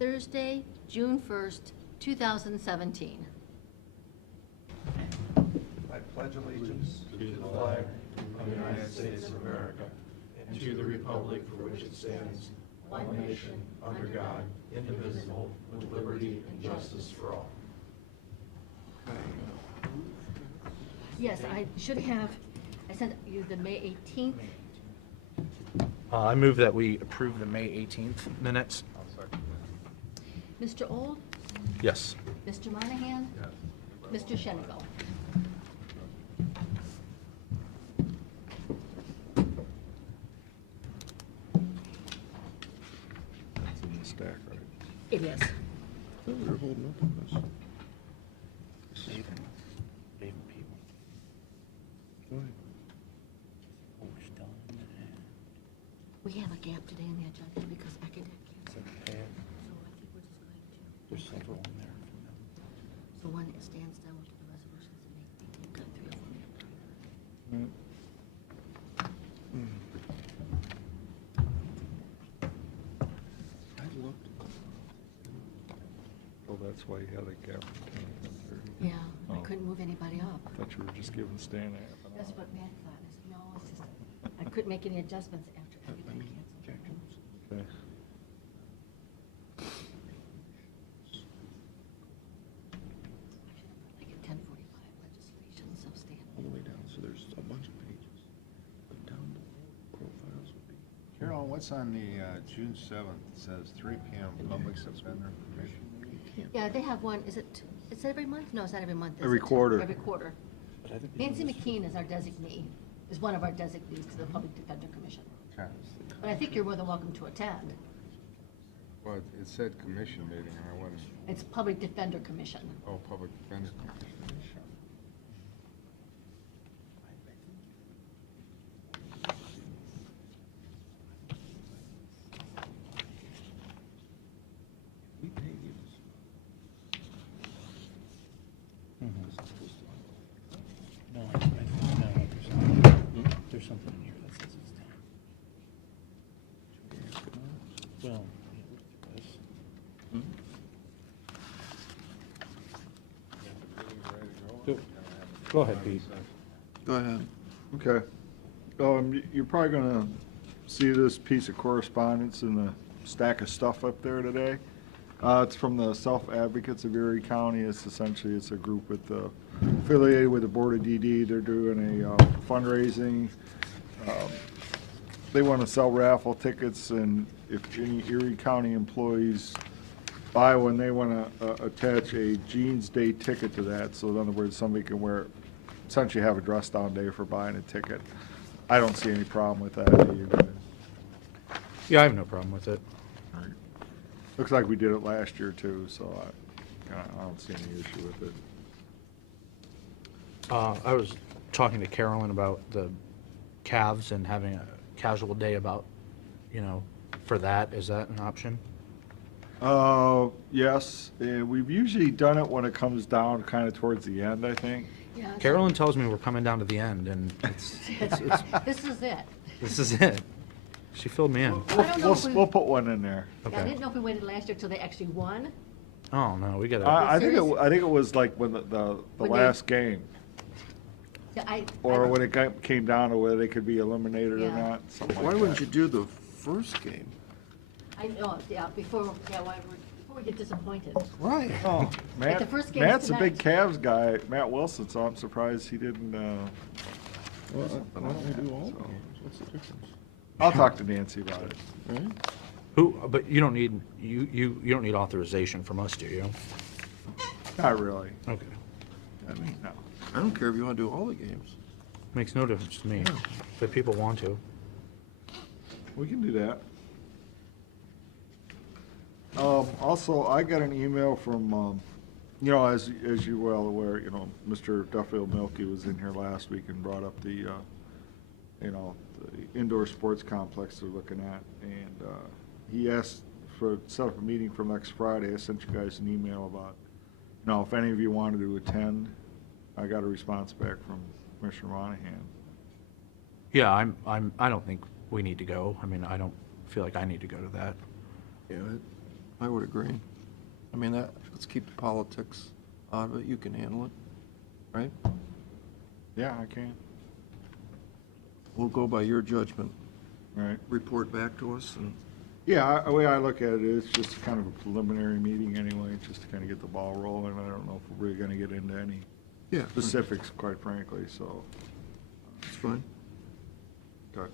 Thursday, June 1st, 2017. I pledge allegiance to the flag of the United States of America and to the republic for which it stands, one nation, under God, indivisible, with liberty and justice for all. Yes, I should have, I sent you the May 18th. I move that we approve the May 18th minutes. Mr. Old, Yes. Mr. Monahan, Mr. Shenigo. It's in the stack, right? It is. I thought we were holding up on this. Saving people. Go ahead. We have a gap today in the agenda because academic cancer. So I think we're just going to, There's several in there. so one stands down with the resolutions and you've got 3 of them. I looked. Oh, that's why you had a gap between 10:30. Yeah, I Oh. couldn't move anybody up. I thought you were just giving Stan a half an That's hour. what Matt thought. I said, no, it's just, I couldn't make any adjustments after everybody canceled. Okay. I should have put like at 10:45 legislation, so stand. All the way down, so there's a bunch of pages. But down below, profiles would be. Carol, what's on the June 7th? It says 3 p.m. public defender information. You can't. Yeah, they have one, is it every month? No, it's not every month, is Every it? quarter. Every quarter. But I think Nancy McKean is our designee, is one of our designees to the Public Defender Commission. Okay. But I think you're more than welcome to attend. Well, it said commission meeting, and I wasn't, It's Public Defender Commission. oh, public defender. We pay you. No, there's something in here that says it's down. Well, go ahead, Pete. Go ahead. Okay. You're probably gonna see this piece of correspondence in the stack of stuff up there today. It's from the Self Advocates of Erie County. It's essentially, it's a group with, affiliated with the Board of DD. They're doing a fundraising. They want to sell raffle tickets, and if any Erie County employees buy one, they want to attach a Jeans Day ticket to that. So in other words, somebody can wear, essentially have a dress down day for buying a ticket. I don't see any problem with that. Do you guys? Yeah, I have no problem with it. Looks like we did it last year too, so I don't see any issue with it. I was talking to Carolyn about the calves and having a casual day about, for that. Is that an option? Yes, we've usually done it when it comes down kind of towards the end, I think. Yeah, so- Carolyn tells me we're coming down to the end, and it's This is it. this is it. She filled me in. I don't know if we- We'll put one in there. Yeah, I Okay. didn't know if we waited last year till they actually won. Oh, no, we gotta. I think serious? I think it was like when the When they- last game, Yeah, or when it came down to whether they could be eliminated or Yeah. not, something like Why wouldn't that. you do the first game? I know, yeah, before we get disappointed. Right. Oh, the first game's Matt's a big tonight. Cavs guy, Matt Wilson, so I'm surprised he didn't, Well, why don't we do all the games? What's the difference? I'll talk to Nancy about it. Right? But you don't need you don't need authorization from us, do you? Not really, Okay. I mean, no. I don't care if you want to do all the games. Makes no difference to me. If people want to. We can do that. Also, I got an email from, as you're well aware, Mr. Duffield Milky was in here last week and brought up the indoor sports complex they're looking at, and he asked for set up a meeting for next Friday. I sent you guys an email about, if any of you wanted to attend. I got a response back from Commissioner Monahan. Yeah, I don't think we need to go. I mean, I don't feel like I need to go to that. Yeah, I would agree. I mean, let's keep the politics out of it. You can handle it, right? Yeah, I can. We'll go by your judgment. Right. Report back to us and. Yeah, the way I look at it is just kind of a preliminary meeting anyway, just to kind of get the ball rolling. I don't know if we're really going to get into any Yeah. specifics, quite frankly, so. It's fine. Okay.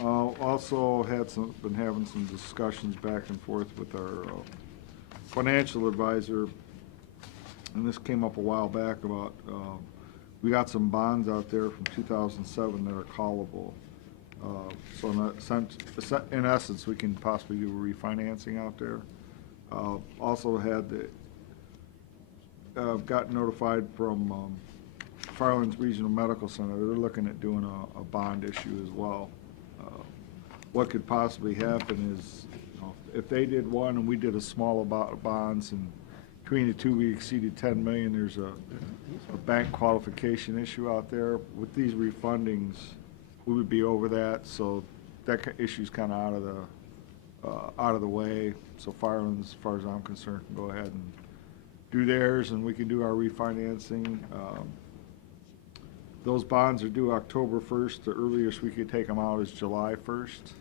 Also been having some discussions back and forth with our financial advisor, and this came up a while back about, we got some bonds out there from 2007 that are callable. So in essence, we can possibly do a refinancing out there. Also had got notified from Farlands Regional Medical Center. They're looking at doing a bond issue as well. What could possibly happen is, if they did one and we did a small amount of bonds, and between the two we exceeded 10 million, there's a bank qualification issue out there. With these refundings, we would be over that, so that issue's kind of out of the way. So Farlands, as far as I'm concerned, can go ahead and do theirs, and we can do our refinancing. Those bonds are due October 1st. The earliest we could take them out is July 1st.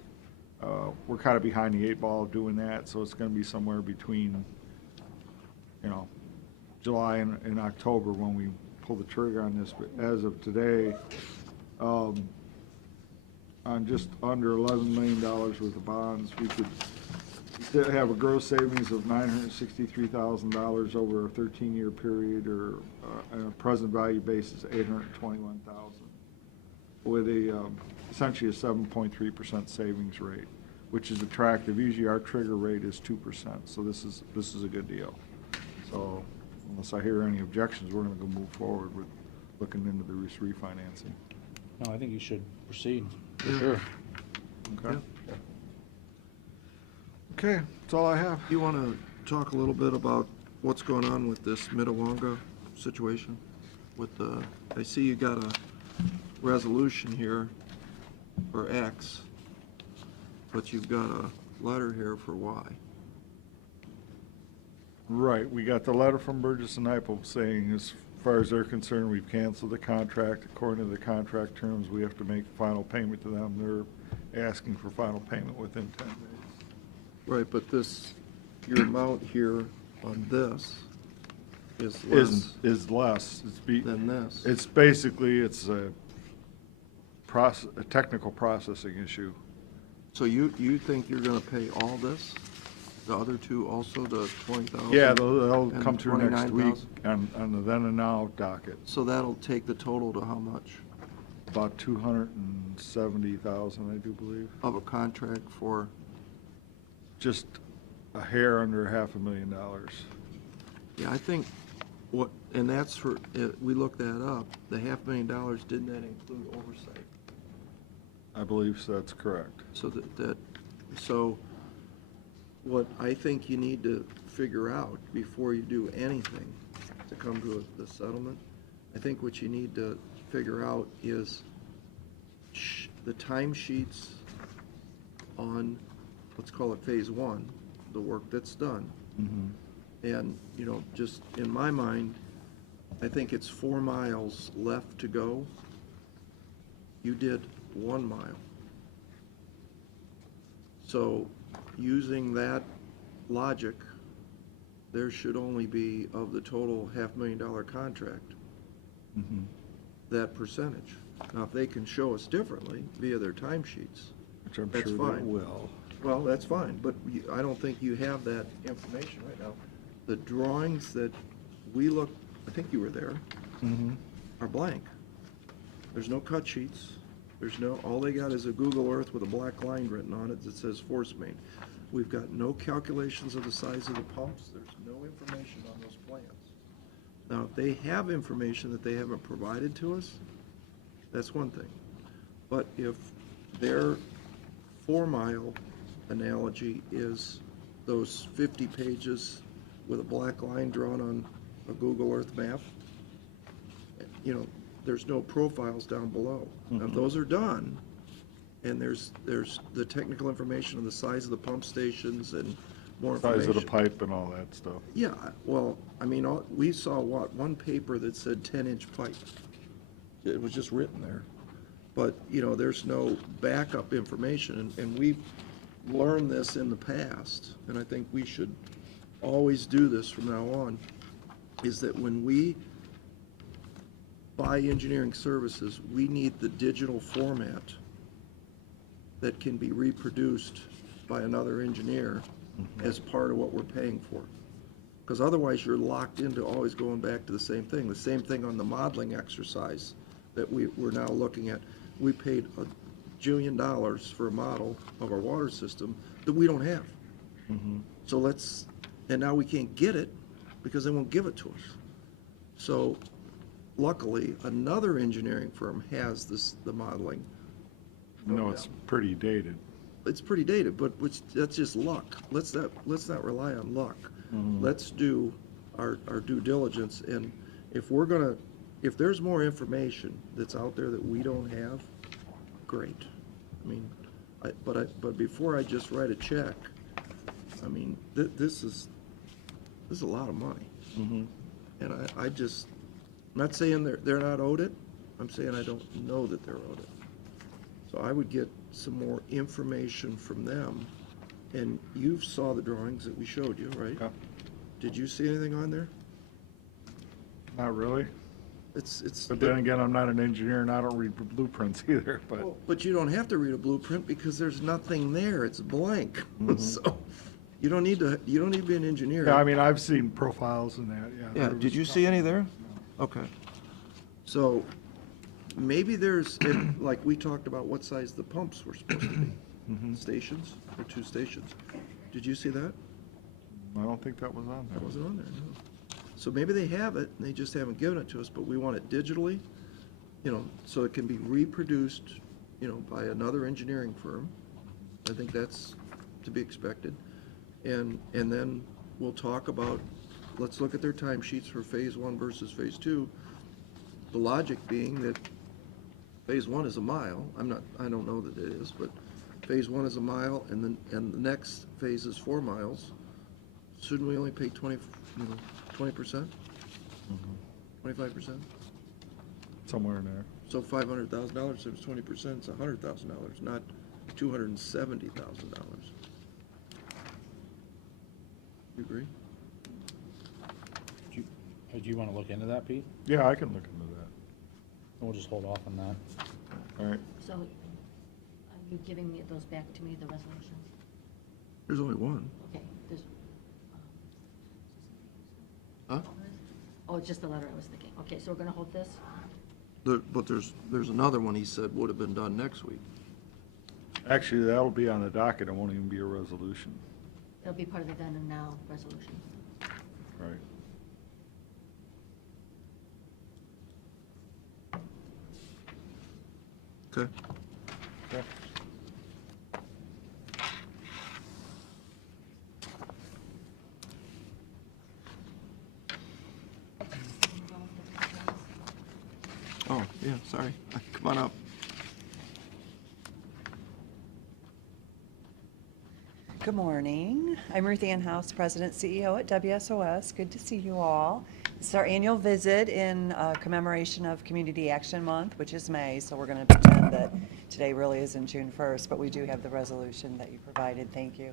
We're kind of behind the eight ball doing that, so it's going to be somewhere between, July and October when we pull the trigger on this. But as of today, on just under $11 million worth of bonds, we could have a gross savings of $963,000 over a 13-year period, or on a present value basis, $821,000, with essentially a 7.3% savings rate, which is attractive. Usually our trigger rate is 2%, so this is a good deal. So unless I hear any objections, we're going to go move forward with looking into the refinancing. No, I think you should proceed, for sure. Okay. Okay, that's all I have. You want to talk a little bit about what's going on with this Mitawanga situation? I see you got a resolution here for X, but you've got a letter here for Y. Right, we got the letter from Burgess and Nyepel saying, as far as they're concerned, we've canceled the contract. According to the contract terms, we have to make final payment to them. They're asking for final payment within 10 days. Right, but your amount here on this is less Is less. than this. It's basically, it's a technical processing issue. So you think you're going to pay all this? The other two also, the 20,000? Yeah, they'll and come through next week 29,000? on the then and now docket. So that'll take the total to how much? About 270,000, I do believe. Of a contract for, Just a hair under $500,000. yeah, I think and that's for, we looked that up, the $500,000, didn't that include oversight? I believe so, that's correct. So so what I think you need to figure out before you do anything to come to the settlement, I think what you need to figure out is the timesheets on, let's call it phase one, the work that's done. Mm-hmm. And, just in my mind, I think it's 4 miles left to go. You did 1 mile. So using that logic, there should only be, of the total $500,000 contract, Mm-hmm. that percentage. Now, if they can show us differently via their timesheets, Which I'm that's sure they fine. will. Well, that's fine, but I don't think you have that information right now. The drawings that we looked, I think you were there, Mm-hmm. are blank. There's no cut sheets. All they got is a Google Earth with a black line written on it that says force main. We've got no calculations of the size of the pumps. There's no information on those plans. Now, if they have information that they haven't provided to us, that's one thing. But if their 4-mile analogy is those 50 pages with a black line drawn on a Google Earth map, there's no profiles down below. Now, if those are done, and there's the technical information on the size of the pump stations and more information. Size of the pipe and all that stuff. Yeah, well, I mean, we saw one paper that said 10-inch pipe. It was just written there. But, you know, there's no backup information, and we've learned this in the past, and I think we should always do this from now on, is that when we buy engineering services, we need the digital format that can be reproduced by another engineer as part of what we're paying for. Because otherwise, you're locked into always going back to the same thing. The same thing on the modeling exercise that we're now looking at. We paid $1 jillion for a model of our water system that we don't have. So and now we can't get it because they won't give it to us. So luckily, another engineering firm has the modeling. No, it's pretty dated. It's pretty dated, but that's just luck. Let's not rely on luck. Let's do our due diligence, and if there's more information that's out there that we don't have, great. I mean, but before I just write a check, I mean, this is a lot of money. And I'm not saying they're not owed it. I'm saying I don't know that they're owed it. So I would get some more information from them. And you saw the drawings that we showed you, right? Yep. Did you see anything on there? Not really. It's. But then again, I'm not an engineer and I don't read blueprints either, but. But you don't have to read a blueprint because there's nothing there. It's blank. So you don't need to be an engineer. Yeah, I mean, I've seen profiles and that, yeah. Yeah, did you see any there? Okay. So maybe like we talked about what size the pumps were supposed to be. Stations, or 2 stations. Did you see that? I don't think that was on That there. wasn't on there, no. So maybe they have it, and they just haven't given it to us, but we want it digitally, you know, so it can be reproduced, you know, by another engineering firm. I think that's to be expected. And then we'll talk about, let's look at their timesheets for phase 1 versus phase 2. The logic being that phase 1 is a mile. I don't know that it is, but phase 1 is a mile, and the next phase is 4 miles. Shouldn't we only pay 20%? 25%? Somewhere in there. So $500,000 times 20%, it's $100,000, not $270,000. You agree? Do you want to look into that, Pete? Yeah, I can look into that. We'll just hold off on that. All right. So, are you giving those back to me, the resolutions? There's only one. Okay, there's, Huh? oh, it's just the letter I was thinking. Okay, so we're gonna hold this? But there's another one he said would have been done next week. Actually, that'll be on the docket. It won't even be a resolution. It'll be part of the then and now resolution. Right. Okay. Okay. Oh, yeah, sorry. Come on up. Good morning. I'm Ruth Ann House, President CEO at WSOS. Good to see you all. It's our annual visit in commemoration of Community Action Month, which is May, so we're going to pretend that today really isn't June 1st, but we do have the resolution that you provided. Thank you.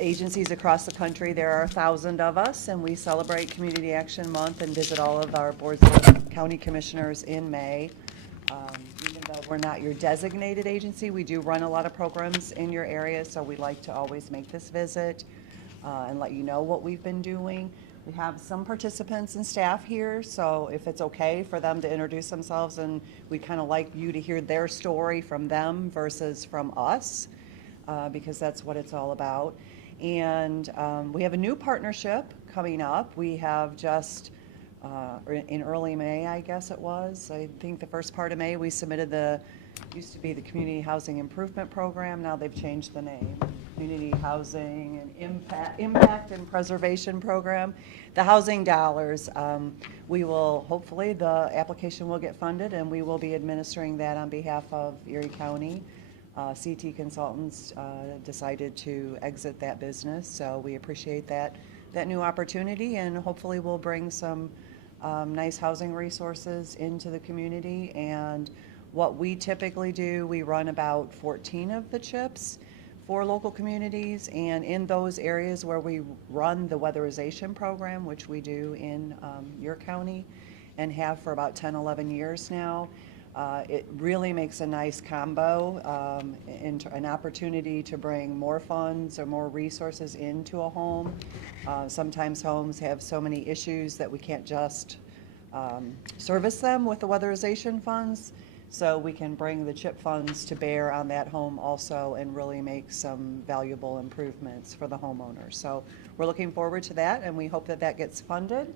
Agencies across the country, there are 1,000 of us, and we celebrate Community Action Month and visit all of our boards of county commissioners in May. Even though we're not your designated agency, we do run a lot of programs in your area, so we like to always make this visit and let you know what we've been doing. We have some participants and staff here, so if it's okay for them to introduce themselves, and we'd kind of like you to hear their story from them versus from us, because that's what it's all about. And we have a new partnership coming up. We have just, in early May, I guess it was, I think the first part of May, we submitted used to be the Community Housing Improvement Program, now they've changed the name. Community Housing and Impact and Preservation Program. The housing dollars, we will, hopefully, the application will get funded, and we will be administering that on behalf of Erie County. CT Consultants decided to exit that business, so we appreciate that new opportunity, and hopefully we'll bring some nice housing resources into the community. And what we typically do, we run about 14 of the CHIPs for local communities, and in those areas where we run the weatherization program, which we do in your county and have for about 10, 11 years now, it really makes a nice combo, an opportunity to bring more funds or more resources into a home. Sometimes homes have so many issues that we can't just service them with the weatherization funds. So we can bring the CHIP funds to bear on that home also and really make some valuable improvements for the homeowners. So we're looking forward to that, and we hope that that gets funded.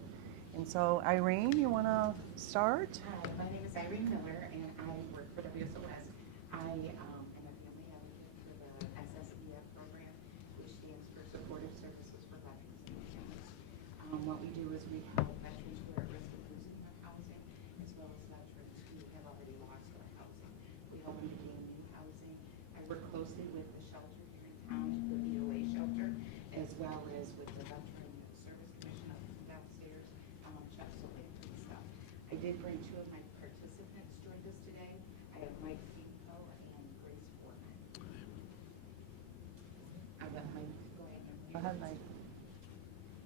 And so Irene, you want to start? Hi, my name is Irene Miller, and I work for WSOS. I am a family advocate for the SSEF program, which stands for Supportive Services for Veterans and Families. What we do is we help veterans who are at risk of losing their housing, as well as veterans who have already lost their housing. We help them to gain new housing. I work closely with the shelter here in town, the VOA shelter, as well as with the Veteran Service Commission up and downstairs, Chuck Solik and stuff. I did bring two of my participants joined us today. I have Mike Finko and Grace Foreman. I'll let Mike go ahead and Go ahead, Mike.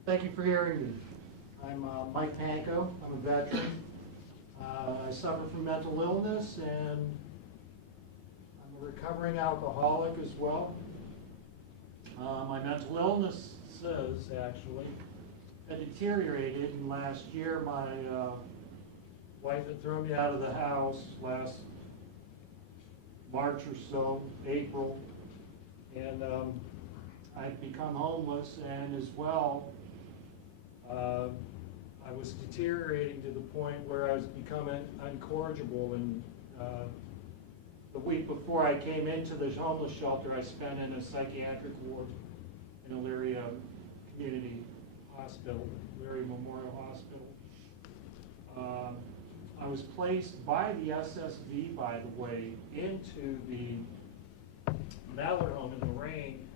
Thank you for hearing me. I'm Mike Panko. I'm a veteran. I suffer from mental illness, and I'm a recovering alcoholic as well. My mental illness actually had deteriorated, and last year my wife had thrown me out of the house last March or so, April, and I'd become homeless, and as well I was deteriorating to the point where I was becoming uncorrigible. And the week before I came into the homeless shelter, I spent in a psychiatric ward in Erie Community Hospital, Erie Memorial Hospital. I was placed by the SSV, by the way, into the Mallard home in Lorraine,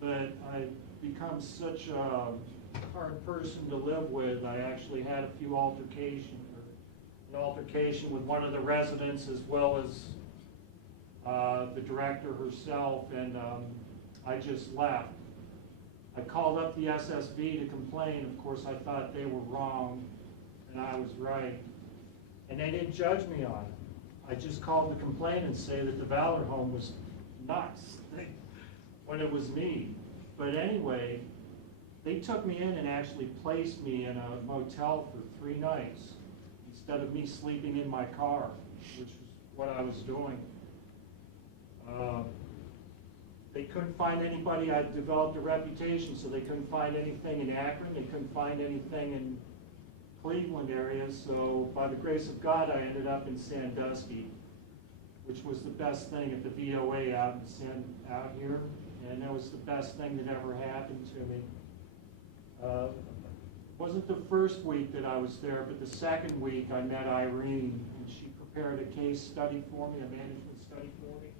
but I'd become such a hard person to live with. I actually had a few altercations, an altercation with one of the residents as well as the director herself, and I just left. I called up the SSV to complain. Of course, I thought they were wrong, and I was right. And they didn't judge me on it. I just called to complain and say that the Valor home was nuts when it was me. But anyway, they took me in and actually placed me in a motel for 3 nights instead of me sleeping in my car, which is what I was doing. They couldn't find anybody. I developed a reputation, so they couldn't find anything in Akron. They couldn't find anything in Cleveland area. So by the grace of God, I ended up in Sandusky, which was the best thing at the VOA out here, and that was the best thing that ever happened to me. It wasn't the first week that I was there, but the second week I met Irene, and she prepared a case study for me, a management study for me.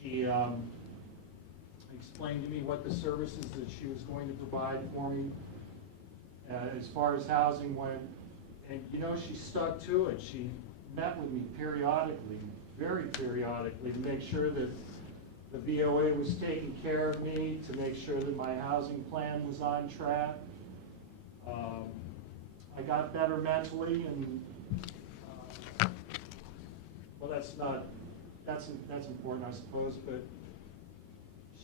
She explained to me what the services that she was going to provide for me as far as housing went. And you know, she stuck to it. She met with me periodically, very periodically, to make sure that the VOA was taking care of me, to make sure that my housing plan was on track. I got better mentally, and well, that's important, I suppose, but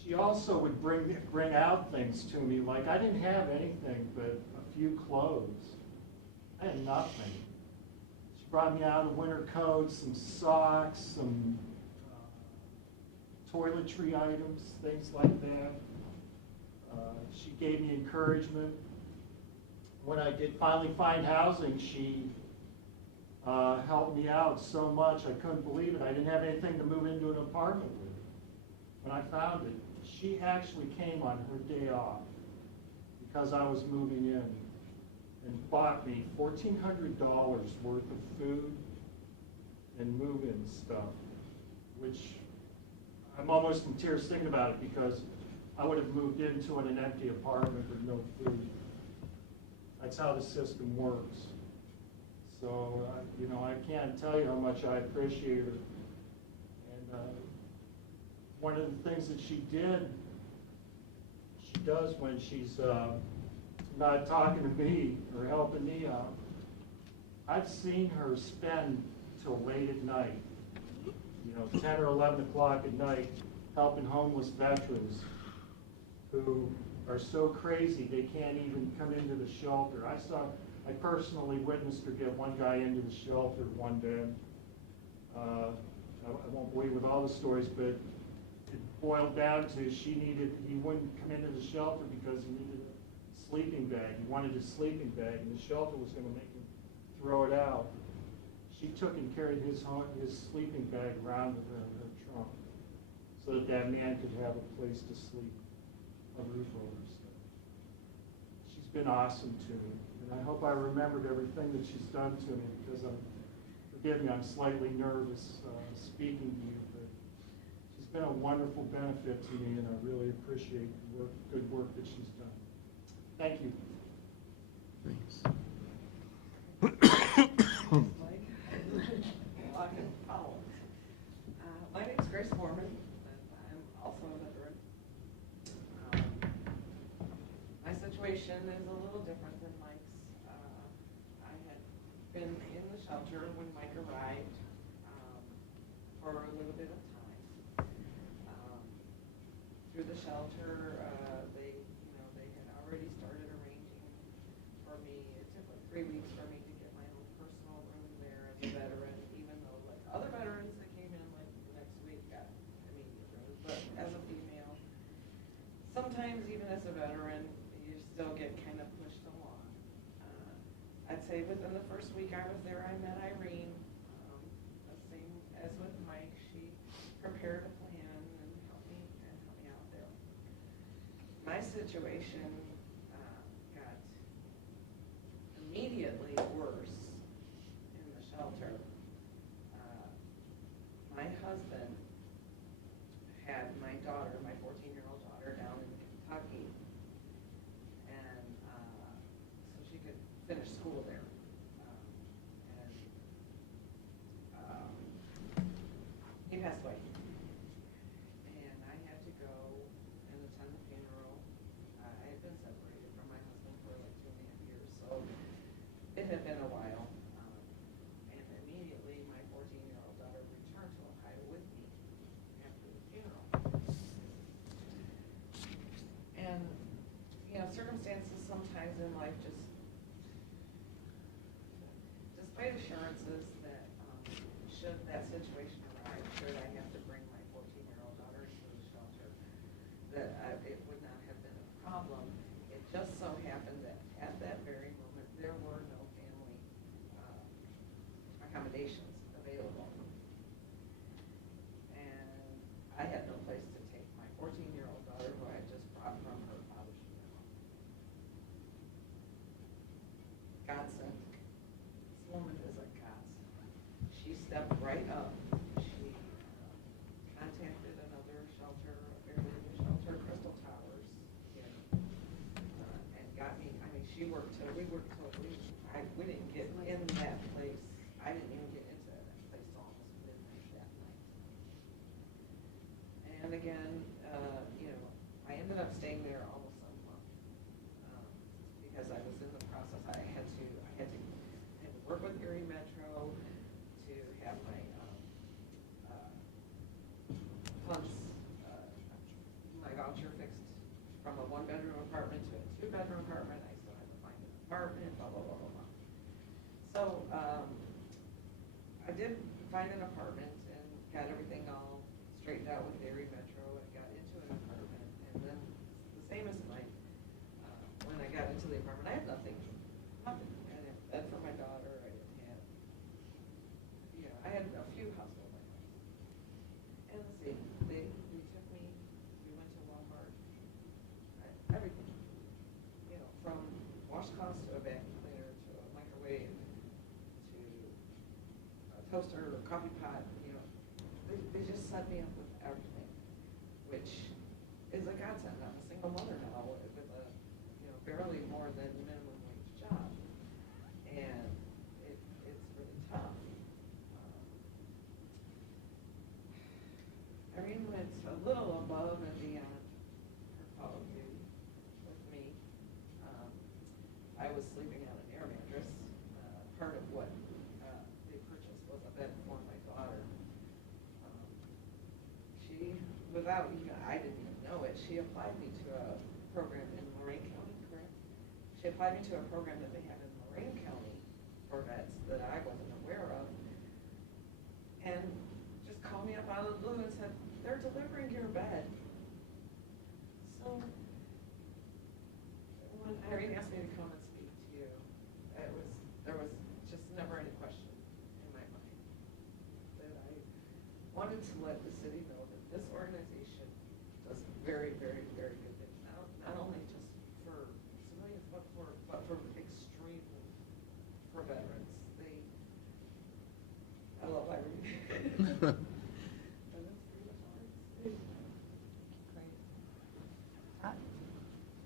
she also would bring out things to me, like I didn't have anything but a few clothes. I had nothing. She brought me out a winter coat, some socks, some toiletry items, things like that. She gave me encouragement. When I did finally find housing, she helped me out so much, I couldn't believe it. I didn't have anything to move into an apartment with when I found it. she actually came on her day off because I was moving in and bought me $1,400 worth of food and move-in stuff, which I'm almost in tears thinking about it because I would have moved into an empty apartment with no food. That's how the system works. So, you know, I can't tell you how much I appreciate her. And one of the things that she does when she's not talking to me or helping me out, I've seen her spend till late at night, you know, 10 or 11 o'clock at night, helping homeless veterans who are so crazy they can't even come into the shelter. I personally witnessed her get one guy into the shelter one day. I won't bore you with all the stories, but it boiled down to he wouldn't come into the shelter because he needed a sleeping bag. He wanted his sleeping bag, and the shelter was going to make him throw it out. She took and carried his sleeping bag around with her in her trunk so that that man could have a place to sleep, a roof over his head. She's been awesome to me, and I hope I remembered everything that she's done to me because forgive me, I'm slightly nervous speaking to you, but she's been a wonderful benefit to me, and I really appreciate the good work that she's done. Thank you. Thanks. My name is Grace Foreman, and I'm also a veteran. My situation is a little different than Mike's. I had been in the shelter when Mike arrived for a little bit of time. Through the shelter, they had already started arranging for me. It took like 3 weeks for me to get my own personal room there as a veteran, even though like other veterans that came in like the next week got immediate rooms. But as a female, sometimes even as a veteran, you still get kind of pushed along. I'd say within the first week I was there, I met Irene. The same as with Mike, she prepared a plan and helped me out there. My situation got immediately worse in the shelter. My husband had my daughter, my 14-year-old daughter, down in Kentucky, and so she could finish school there. He passed away, and I had to go and attend the funeral. I had been separated from my husband for like 2.5 years, so it had been a while. And immediately, my 14-year-old daughter returned to Ohio with me after the funeral. And, you know, circumstances sometimes in life just, despite assurances that should that situation arise, should I have to bring my 14-year-old daughter into the shelter, that it would not have been a problem. It just so happened that at that very moment, there were no family accommodations available. And I had no place to take my 14-year-old daughter, who I had just brought from her father's funeral. Godsend. This woman is a godsend. She stepped right up. She contacted another shelter, a fairly new shelter, Crystal Towers, and got me. I mean, we worked till we didn't get in that place. I didn't even get into that place till almost midnight that night. And again, you know, I ended up staying there almost a month because I was in the process. I had to work with Erie Metro to have my funds, my voucher fixed from a 1-bedroom apartment to a 2-bedroom apartment. I still had to find an apartment, blah, blah, blah, blah, blah. So I did find an apartment and got everything all straightened out with Erie Metro and got into an apartment. And then the same as Mike, when I got into the apartment, I had nothing. I didn't have a bed for my daughter. I didn't have, you know, I had a few household items. And let's see, we went to Walmart pot, you know, they just set me up with everything, which is a godsend. I'm a single mother now with a, you know, barely more than minimum wage job. And it's really tough. Irene went a little above and beyond her call of duty with me. I was sleeping on an air mattress. Part of what they purchased was a bed for my daughter. She, without even, I didn't even know it, she applied me to a program in Lorain County, correct? She applied me to a program that they have in Lorain County for vets that I wasn't aware of. And just called me up out of the blue and said, they're delivering your bed. So when Irene asked me to come and speak to you, there was just never any question in my mind that I wanted to let the city know that this organization does very, very, very good things. Not only just for civilians, but for extremely for veterans. I love Irene.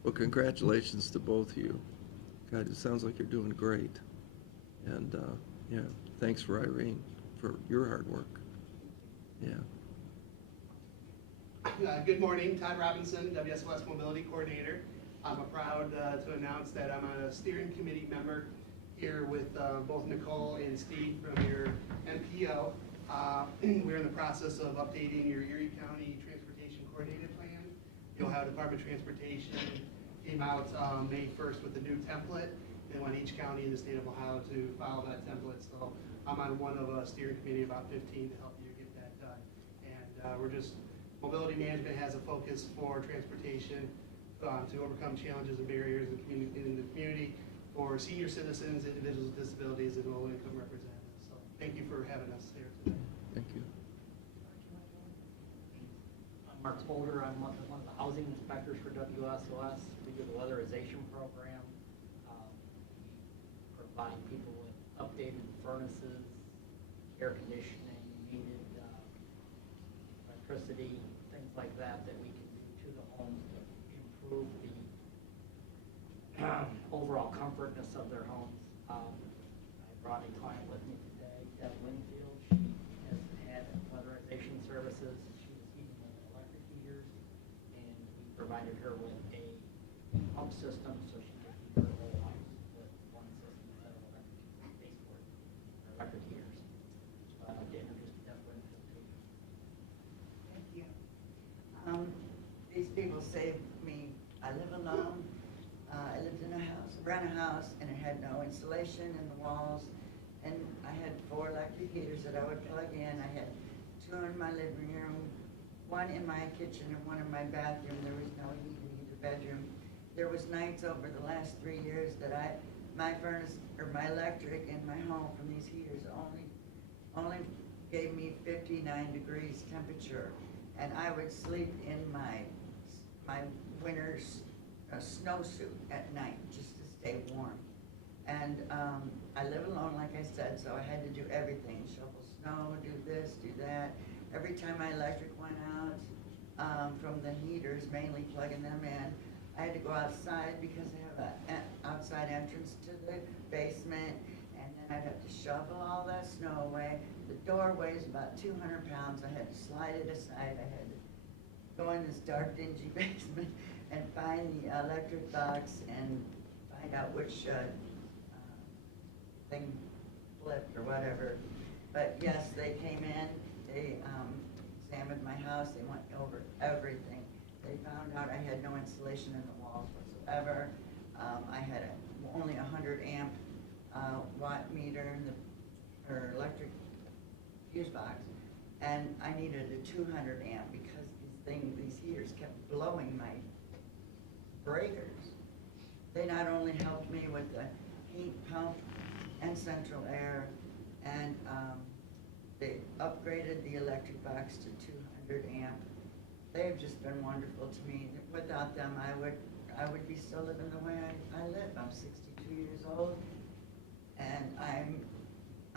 Well, congratulations to both of you. God, it sounds like you're doing great. And, yeah, thanks for Irene, for your hard work. Yeah. Good morning, Todd Robinson, WSOS Mobility Coordinator. I'm proud to announce that I'm a steering committee member here with both Nicole and Steve from your MPO. We're in the process of updating your Erie County Transportation Coordinated Plan. The Ohio Department of Transportation came out May 1st with a new template. They want each county in the state of Ohio to follow that template. So I'm on one of a steering committee, about 15, to help you get that done. And mobility management has a focus for transportation to overcome challenges and barriers in the community for senior citizens, individuals with disabilities, and low-income representatives. So thank you for having us here today. Thank you. I'm Mark Holder. I'm one of the housing inspectors for WSOS. We do the weatherization program. We provide people with updated furnaces, air conditioning, needed electricity, things like that we can do to the homes to improve the overall comfortness of their homes. I brought a client with me today, Deb Winfield. She has had weatherization services. She was heating with electric heaters, and we provided her with a pump system so she could heat her whole house with one system instead of electric heaters. So I'd like to introduce Deb Winfield to you. Thank you. These people saved me. I live alone. I lived in a house, ran a house, and it had no insulation in the walls. And I had 4 electric heaters that I would plug in. I had 2 in my living room, 1 in my kitchen, and 1 in my bathroom. There was no heat in either bedroom. There was nights over the last 3 years that my furnace, or my electric in my home from these heaters only gave me 59 degrees temperature. And I would sleep in my winter's snowsuit at night just to stay warm. And I live alone, like I said, so I had to do everything, shovel snow, do this, do that. Every time my electric went out from the heaters, mainly plugging them in, I had to go outside because I have an outside entrance to the basement, and then I'd have to shovel all that snow away. The door weighs about 200 pounds. I had to slide it aside. I had to go in this dark, dingy basement and find the electric box and find out which thing flipped or whatever. But yes, they came in, they examined my house, they went over everything. They found out I had no insulation in the walls whatsoever. I had only a 100 amp watt meter in or electric fuse box, and I needed a 200 amp because these heaters kept blowing my breakers. They not only helped me with the heat pump and central air, and they upgraded the electric box to 200 amp. They've just been wonderful to me. Without them, I would be still living the way I live. I'm 62 years old, and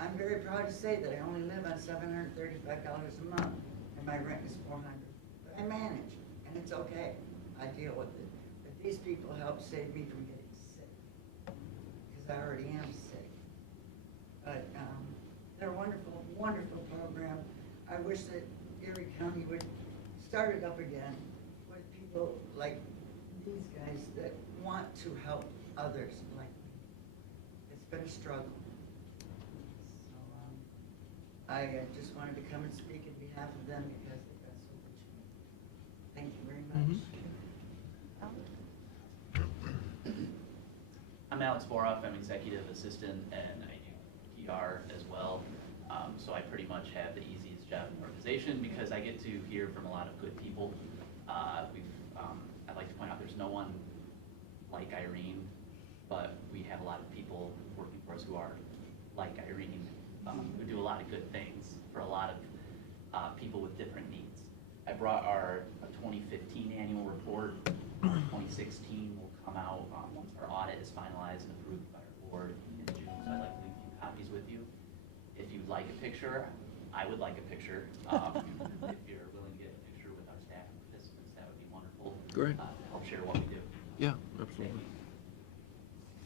I'm very proud to say that I only live on $735 a month, and my rent is $400. But I manage, and it's okay. I deal with it. But these people help save me from getting sick, because I already am sick. But they're a wonderful, wonderful program. I wish that Erie County would start it up again with people like these guys that want to help others like me. It's been a struggle. So I just wanted to come and speak in behalf of them because they've got so much need. Thank you very much. I'm Alex Boroff. I'm executive assistant and I do PR as well. So I pretty much have the easiest job in the organization because I get to hear from a lot of good people. I'd like to point out there's no one like Irene, but we have a lot of people working for us who are like Irene, who do a lot of good things for a lot of people with different needs. I brought our 2015 annual report. 2016 will come out once our audit is finalized and approved by our board in June, so I'd like to leave a few copies with you. If you'd like a picture, I would like a picture. If you're willing to get a picture with our staff and participants, that would be wonderful. Great. Help share what we do. Yeah, absolutely.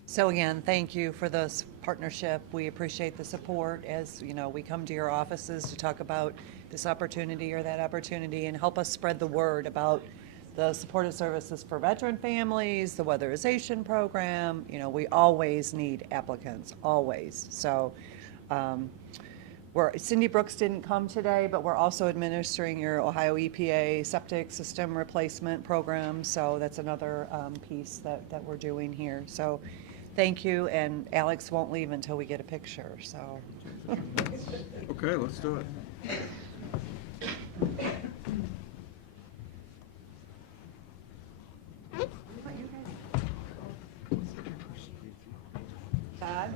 So again, thank you for this partnership. We appreciate the support as, you know, we come to your offices to talk about this opportunity or that opportunity and help us spread the word about the supportive services for veteran families, the weatherization program. You know, we always need applicants, always. So Cindy Brooks didn't come today, but we're also administering your Ohio EPA septic system replacement program. So that's another piece that we're doing here. So thank you, and Alex won't leave until we get a picture, so. Okay, let's do it. Todd?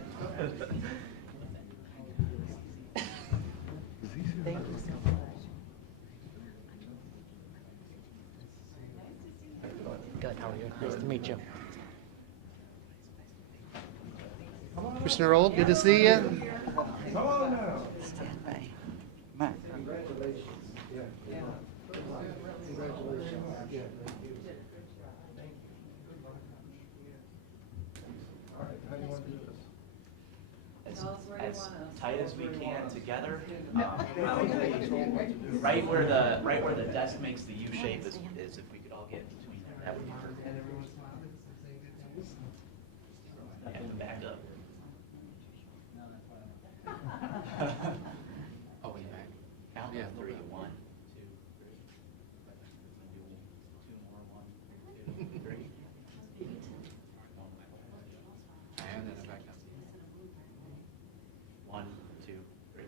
Thank you so much. Good, how are you? Nice to meet you. Commissioner Old, good to see you. Stand by. Mark. Congratulations. Yeah. Congratulations. Yeah. All right, how do you want to do this? As tight as we can together. Right where the desk makes the U shape is if we could all get between there, that would be perfect. I have to back up. Oh, wait, back. Count to 3. 1, 2, 3. Two more. 1, 2, 3. And then back up. 1, 2, 3.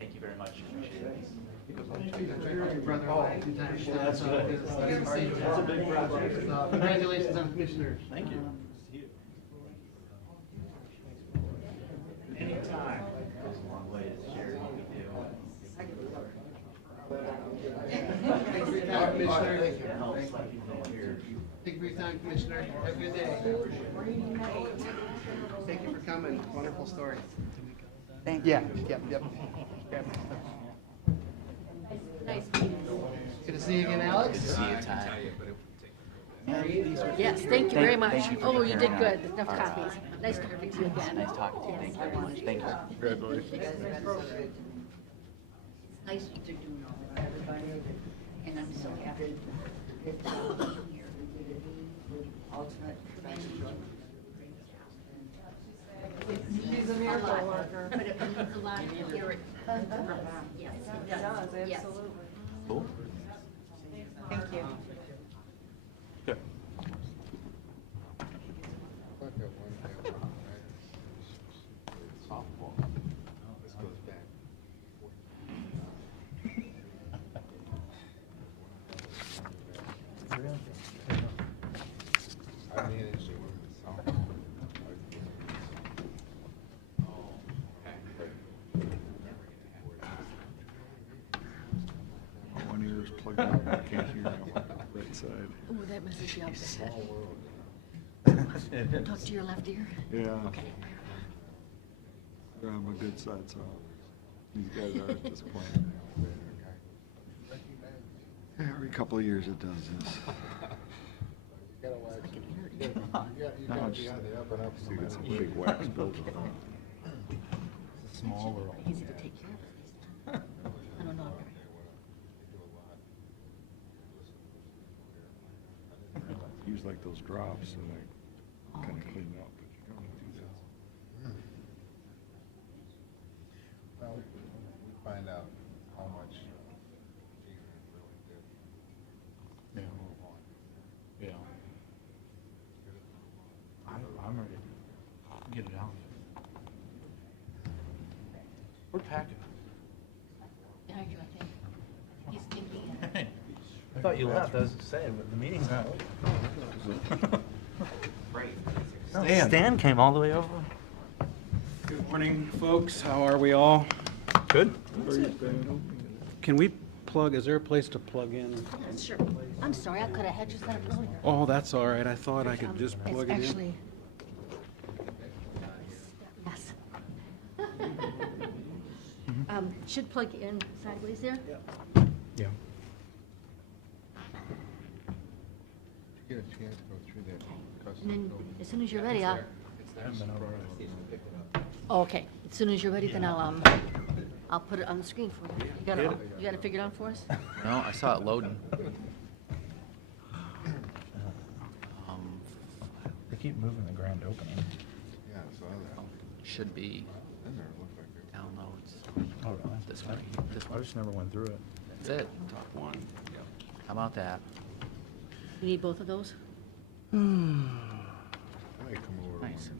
Thank you very much. Appreciate it. Brother, That's good. That's a big project. Congratulations on commissioner. Thank you. Anytime. Goes a long way to share what we do. Thank you for your time, Commissioner. It helps let people know here. Thank you for your time, Commissioner. Have a good day. Thank you for coming. Wonderful story. Thank you. Yep. Nice meeting you. Good to see you again, Alex. See you, Ty. Yes, thank you very much. Thank you for Oh, you did preparing good. Enough copies. Nice talking to you again. Nice talking to you. Thank you very much. Thank you. Congratulations. Nice to do know everybody, and I'm so happy that you're Alternate prevention. She's a miracle worker. But it means a lot to hear it. Yes, it does. Yes. Absolutely. Cool. Thank you. Good. Softball. This goes back. I managed it with softball. One ear is plugged out, I can't hear you. Right side. Oh, that messes you up. Small world. Talk to your left ear. Yeah. Okay. I'm a good side, so these guys are disappointing. Every couple of years it does this. You No, gotta just- be on the up and up. See, it's a big wax building. Small world. Easy to take care of these. I don't know. Use like those drops and they kind of clean up, but you don't do that. Well, we find out how much Adrian really did. Yeah. Move on. Yeah. I'm ready to get it out. We're packing. Behind you, I think. He's thinking. I thought you left, I was saying, but the meeting's not over. Stan came all the way over. Good morning, folks. How are we all? Good. Can we plug, is there a place to plug in? Sure. I'm sorry, I could have had you set up earlier. Oh, that's all right. I thought I could just plug it in. It's actually. Yes. Should plug in sideways there? Yeah. Get a chance to go through that custom And then, building. as soon as you're ready, I'll. I haven't been over already. Oh, okay. As soon as you're ready, then I'll put it on the screen for you. You got it figured out for us? No, I saw it loading. They keep moving the grand opening. Yeah, I saw that. Should be Then there looked like it. downloads. Oh, really? This one. This one. I just never went through it. That's it. Top one. How about that? You need both of those? I may come over. Nice.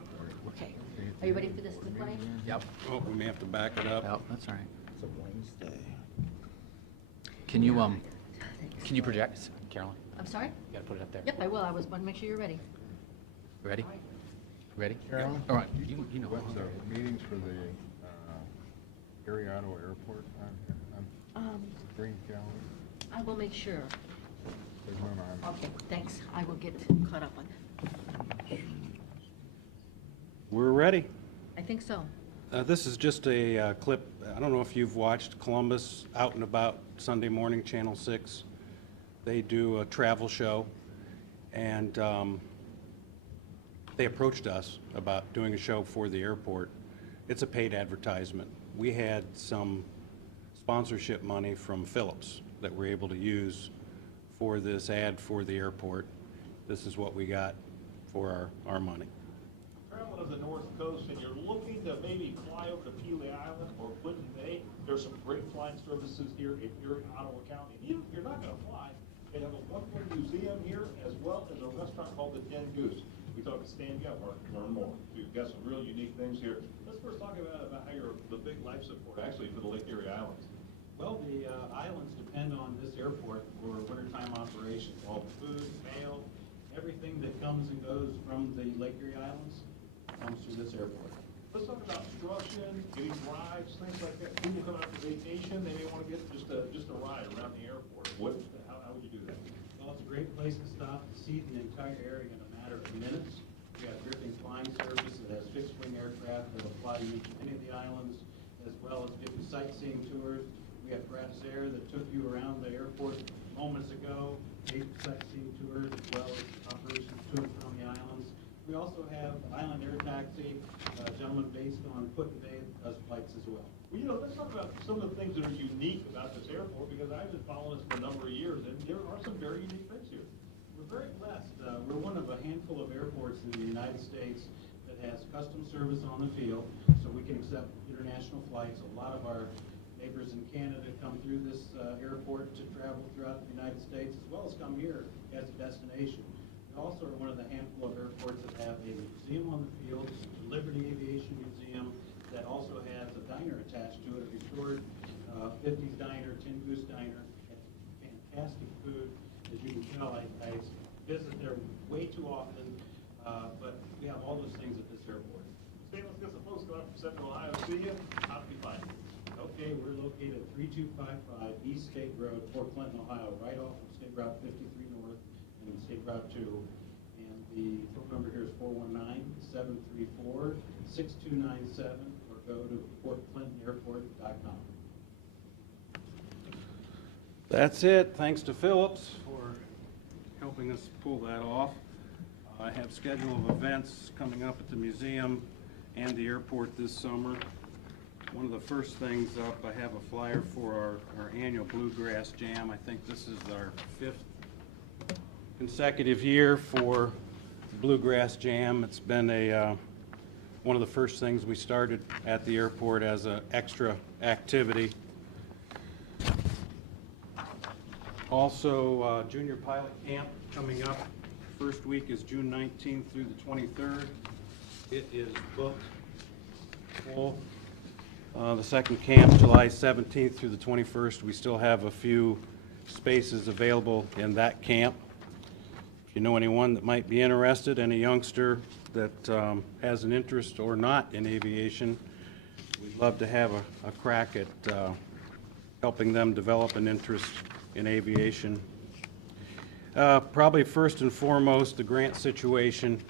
Okay. Are you ready for this to play? Yep. Oh, we may have to back it up. Yep, that's all right. It's a Wednesday. Can you project, Carolyn? I'm sorry? You gotta put it up there. Yep, I will. I was want to make sure you're ready. Ready? Ready? Carolyn? All right, you know. What's the meetings for the Erie Auto Airport on here? On green calendar? I will make sure. There's one on. Okay, thanks. I will get caught up on that. We're ready. I think so. This is just a clip. I don't know if you've watched Columbus Out and About Sunday morning, Channel 6. They do a travel show, and they approached us about doing a show for the airport. It's a paid advertisement. We had some sponsorship money from Phillips that we're able to use for this ad for the airport. This is what we got for our money. Traveling to the north coast and you're looking to maybe fly over to Pelee Island or Clinton Bay, there's some great flying services here if you're in Ottawa County. And even if you're not going to fly, they have a wonderful museum here as well as a restaurant called the Den Goose. We talked to Stan Gephardt to learn more. We've got some real unique things here. Let's first talk about how you're the big life support actually for the Lake Erie Islands. Well, the islands depend on this airport for wintertime operations. All the food, mail, everything that comes and goes from the Lake Erie Islands comes through this airport. Let's talk about construction, getting rides, things like that. People come out for vacation, they may want to get just a ride around the airport. How would you do that? Well, it's a great place to stop and see the entire area in a matter of minutes. We have drifting flying service that has fixed-wing aircraft that will fly to each and any of the islands, as well as give you sightseeing tours. We have Brats Air that took you around the airport moments ago, gave sightseeing tours, as well as operations to and from the islands. We also have Island Air Taxi, a gentleman based on Put in Bay does flights as well. Well, let's talk about some of the things that are unique about this airport, because I've been following this for a number of years, and there are some very unique things here. We're very blessed. We're one of a handful of airports in the United States that has custom service on the field, so we can accept international flights. A lot of our neighbors in Canada come through this airport to travel throughout the United States, as well as come here as a destination. We also are one of the handful of airports that have a museum on the field, the Liberty Aviation Museum, that also has a diner attached to it, a restored 50s diner, Tin Goose Diner. It's fantastic food. As you can tell, I visit there way too often, but we have all those things at this airport. Stan, let's get some folks go out from Central Ohio. See you. How can you find you? Okay, we're located at 3255 East State Road, Fort Clinton, Ohio, right off of State Route 53 North and State Route 2. And the phone number here is 419-734-6297, or go to portclintonairport.com. That's it. Thanks to Phillips for helping us pull that off. I have schedule of events coming up at the museum and the airport this summer. One of the first things up, I have a flyer for our annual Bluegrass Jam. I think this is our 5th consecutive year for Bluegrass Jam. It's been one of the first things we started at the airport as an extra activity. Also, Junior Pilot Camp coming up. First week is June 19th through the 23rd. It is booked full. The second camp, July 17th through the 21st. We still have a few spaces available in that camp. If you know anyone that might be interested, any youngster that has an interest or not in aviation, we'd love to have a crack at helping them develop an interest in aviation. Probably first and foremost, the grant situation.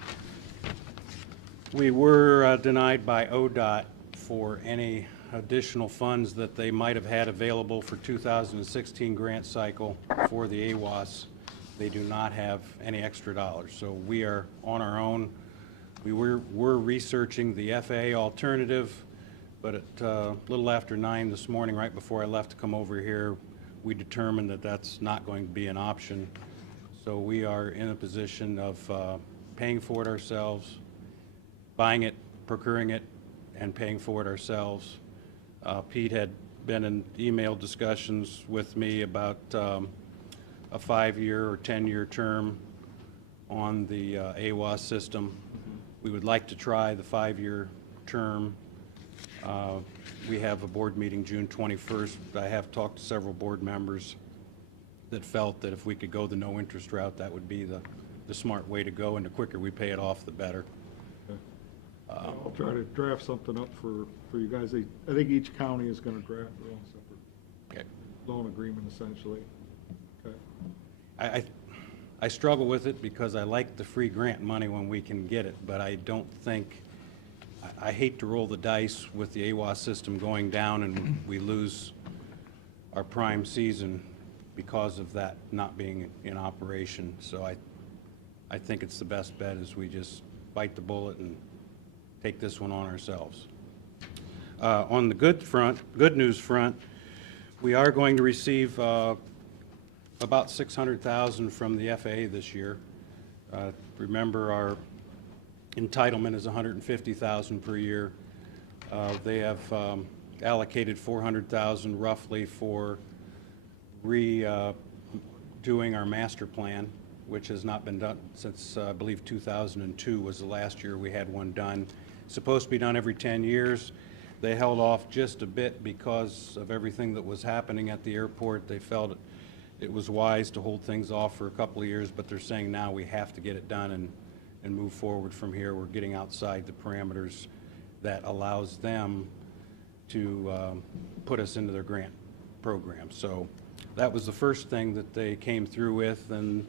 We were denied by ODOT for any additional funds that they might have had available for 2016 grant cycle for the AWAS. They do not have any extra dollars, so we are on our own. We were researching the FAA alternative, but at a little after 9 this morning, right before I left to come over here, we determined that that's not going to be an option. So we are in a position of paying for it ourselves, buying it, procuring it, and paying for it ourselves. Pete had been in email discussions with me about a 5-year or 10-year term on the AWAS system. We would like to try the 5-year term. We have a board meeting June 21st. I have talked to several board members that felt that if we could go the no interest route, that would be the smart way to go, and the quicker we pay it off, the better. I'll try to draft something up for you guys. I think each county is going to draft their own separate loan agreement, essentially. Okay. I struggle with it because I like the free grant money when we can get it, but I don't think, I hate to roll the dice with the AWAS system going down and we lose our prime season because of that not being in operation. So I think it's the best bet is we just bite the bullet and take this one on ourselves. On the good news front, we are going to receive about $600,000 from the FAA this year. Remember, our entitlement is $150,000 per year. They have allocated $400,000 roughly for redoing our master plan, which has not been done since, I believe, 2002 was the last year we had one done. Supposed to be done every 10 years. They held off just a bit because of everything that was happening at the airport. They felt it was wise to hold things off for a couple of years, but they're saying now we have to get it done and move forward from here. We're getting outside the parameters that allows them to put us into their grant program. So that was the first thing that they came through with, and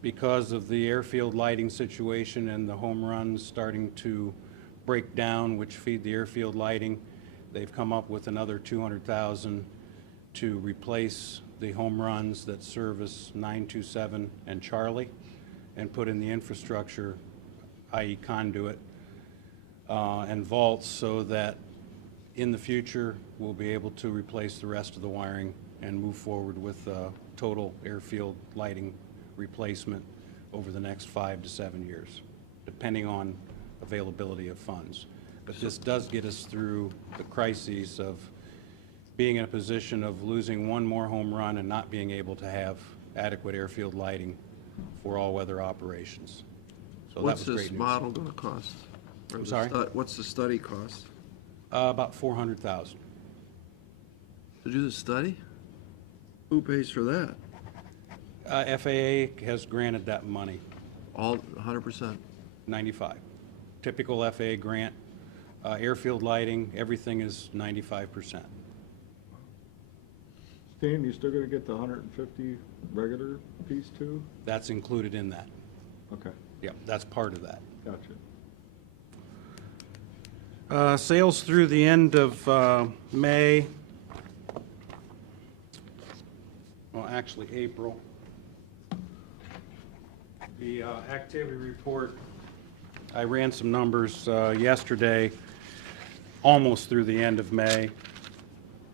because of the airfield lighting situation and the home runs starting to break down, which feed the airfield lighting, they've come up with another $200,000 to replace the home runs that service 927 and Charlie and put in the infrastructure, i.e. conduit and vaults, so that in the future we'll be able to replace the rest of the wiring and move forward with total airfield lighting replacement over the next 5 to 7 years, depending on availability of funds. But this does get us through the crises of being in a position of losing one more home run and not being able to have adequate airfield lighting for all weather operations. So that was great news. What's this model going to cost? I'm sorry? What's the study cost? About $400,000. To do the study? Who pays for that? FAA has granted that money. All 100%? 95. Typical FAA grant, airfield lighting, everything is 95%. Stan, you still gonna get the 150 regular piece too? That's included in that. Okay, Yep, that's part of that. gotcha. Sales through the end of May, well, actually April. The activity report, I ran some numbers yesterday, almost through the end of May.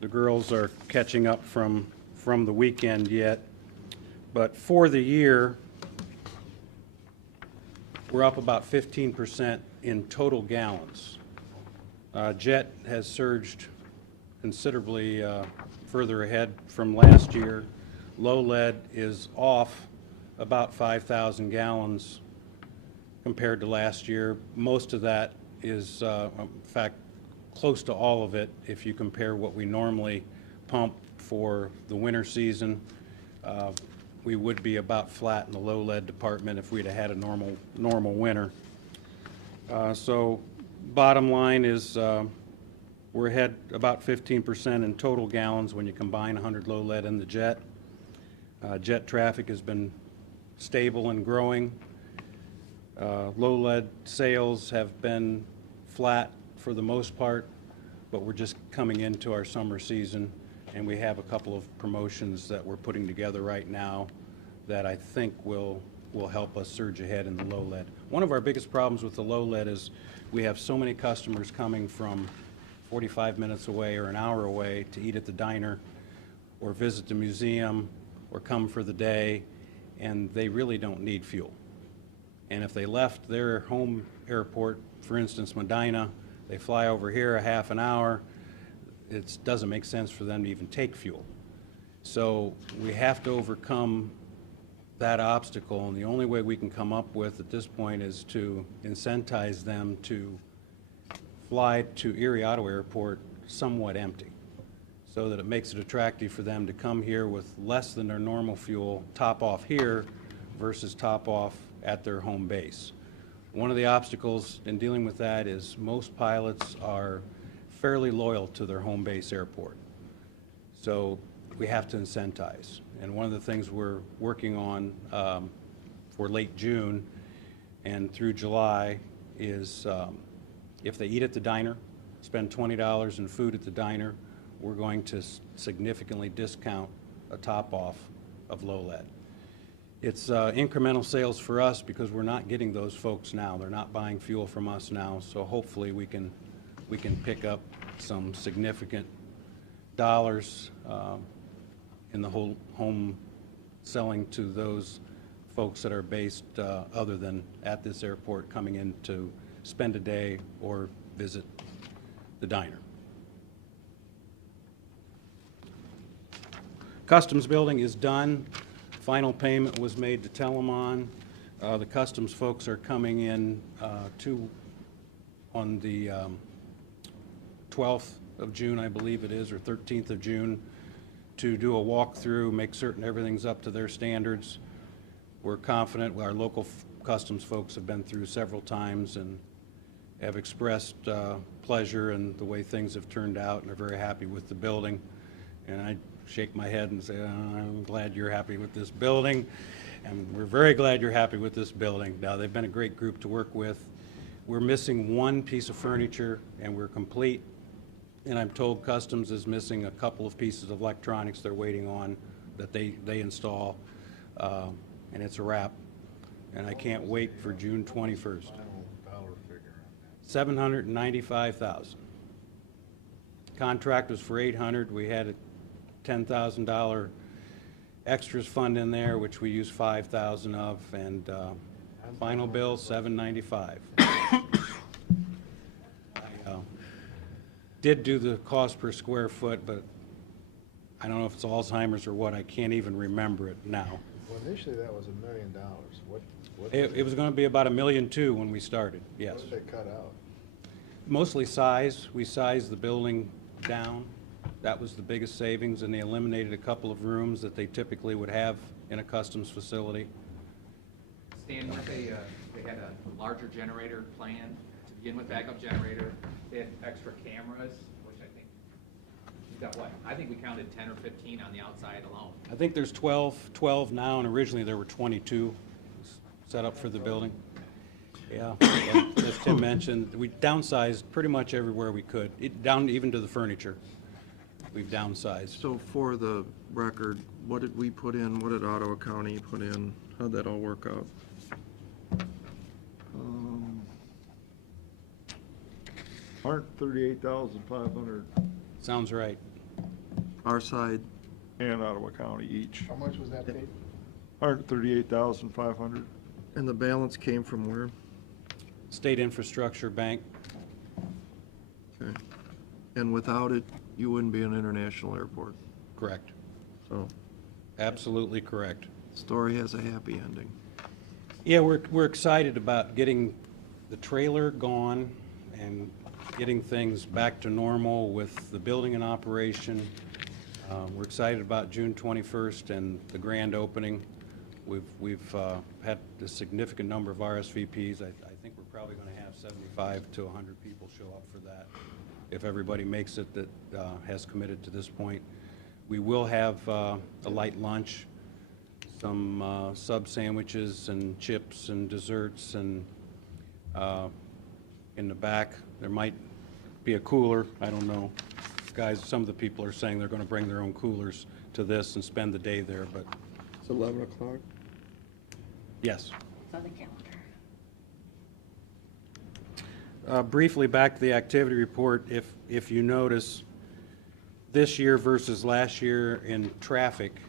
The girls are catching up from the weekend yet. But for the year, we're up about 15% in total gallons. Jet has surged considerably further ahead from last year. Low lead is off about 5,000 gallons compared to last year. Most of that is, in fact, close to all of it if you compare what we normally pump for the winter season. We would be about flat in the low lead department if we'd have had a normal winter. So bottom line is we're ahead about 15% in total gallons when you combine 100 low lead and the jet. Jet traffic has been stable and growing. Low lead sales have been flat for the most part, but we're just coming into our summer season, and we have a couple of promotions that we're putting together right now that I think will help us surge ahead in the low lead. One of our biggest problems with the low lead is we have so many customers coming from 45 minutes away or an hour away to eat at the diner or visit the museum or come for the day, and they really don't need fuel. And if they left their home airport, for instance, Medina, they fly over here a half an hour, it doesn't make sense for them to even take fuel. So we have to overcome that obstacle, and the only way we can come up with at this point is to incentivize them to fly to Erie Auto Airport somewhat empty, so that it makes it attractive for them to come here with less than their normal fuel, top off here versus top off at their home base. One of the obstacles in dealing with that is most pilots are fairly loyal to their home base airport. So we have to incentivize. And one of the things we're working on for late June and through July is if they eat at the diner, spend $20 in food at the diner, we're going to significantly discount a top off of low lead. It's incremental sales for us because we're not getting those folks now. They're not buying fuel from us now, so hopefully we can pick up some significant dollars in the whole home selling to those folks that are based other than at this airport, coming in to spend a day or visit the diner. Customs building is done. Final payment was made to Telemon. The customs folks are coming in on the 12th of June, I believe it is, or 13th of June, to do a walkthrough, make certain everything's up to their standards. We're confident. Our local customs folks have been through several times and have expressed pleasure in the way things have turned out, and are very happy with the building. And I shake my head and say, I'm glad you're happy with this building, and we're very glad you're happy with this building. Now, they've been a great group to work with. We're missing one piece of furniture, and we're complete. And I'm told Customs is missing a couple of pieces of electronics they're waiting on that they install, and it's a wrap. And I can't wait for June 21st. $795,000. Contract was for $800,000. We had a $10,000 extras fund in there, which we used $5,000 of, and final bill $795,000. Did do the cost per square foot, but I don't know if it's Alzheimer's or what. I can't even remember it now. Well, initially that was $1 million. It was going to be about $1.2 million when we started, yes. What did they cut out? Mostly size. We sized the building down. That was the biggest savings, and they eliminated a couple of rooms that they typically would have in a customs facility. Stan, they had a larger generator plan to begin with, backup generator. They had extra cameras, which I think, you got what? I think we counted 10 or 15 on the outside alone. I think there's 12 now, and originally there were 22 set up for the building. Yeah, as Tim mentioned, we downsized pretty much everywhere we could, down even to the furniture. We've downsized. So for the record, what did we put in, what did Ottawa County put in? How'd that all work out? $138,500. Sounds right. Our side? And Ottawa County each. How much was that paid? $138,500. And the balance came from where? State Infrastructure Bank. Okay. And without it, you wouldn't be an international airport? Correct. So, Absolutely correct. story has a happy ending. Yeah, we're excited about getting the trailer gone and getting things back to normal with the building in operation. We're excited about June 21st and the grand opening. We've had a significant number of RSVPs. I think we're probably going to have 75 to 100 people show up for that, if everybody makes it that has committed to this point. We will have a light lunch, some sub sandwiches and chips and desserts, and in the back there might be a cooler. I don't know. Guys, some of the people are saying they're going to bring their own coolers to this and spend the day there, but It's 11 o'clock? yes. It's on the calendar. Briefly, back to the activity report, if you notice, this year versus last year in traffic,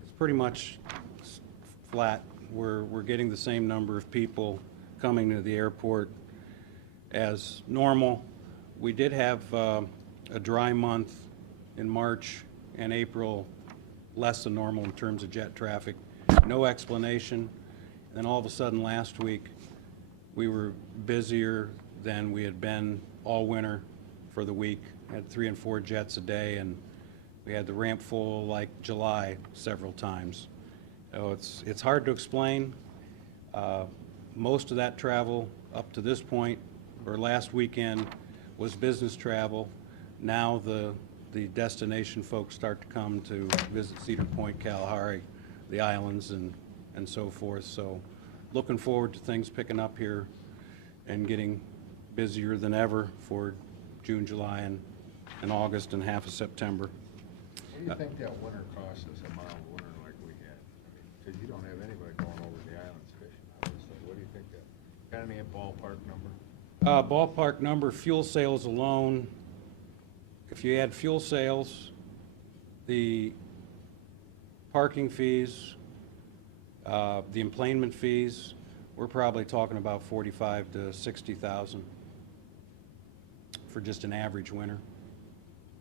it's pretty much flat. We're getting the same number of people coming to the airport as normal. We did have a dry month in March and April, less than normal in terms of jet traffic. No explanation. Then all of a sudden last week, we were busier than we had been all winter for the week. Had 3 and 4 jets a day, and we had the ramp full like July several times. So it's hard to explain. Most of that travel up to this point, or last weekend, was business travel. Now the destination folks start to come to visit Cedar Point, Kalahari, the islands, and so forth. So looking forward to things picking up here and getting busier than ever for June, July, and August, and half of September. What do you think that winter cost us, a mild winter like we had? Because you don't have anybody going over the islands fishing, obviously. What do you think that, got any ballpark number? Ballpark number, fuel sales alone, if you add fuel sales, the parking fees, the emplanement fees, we're probably talking about 45 to 60,000 for just an average winter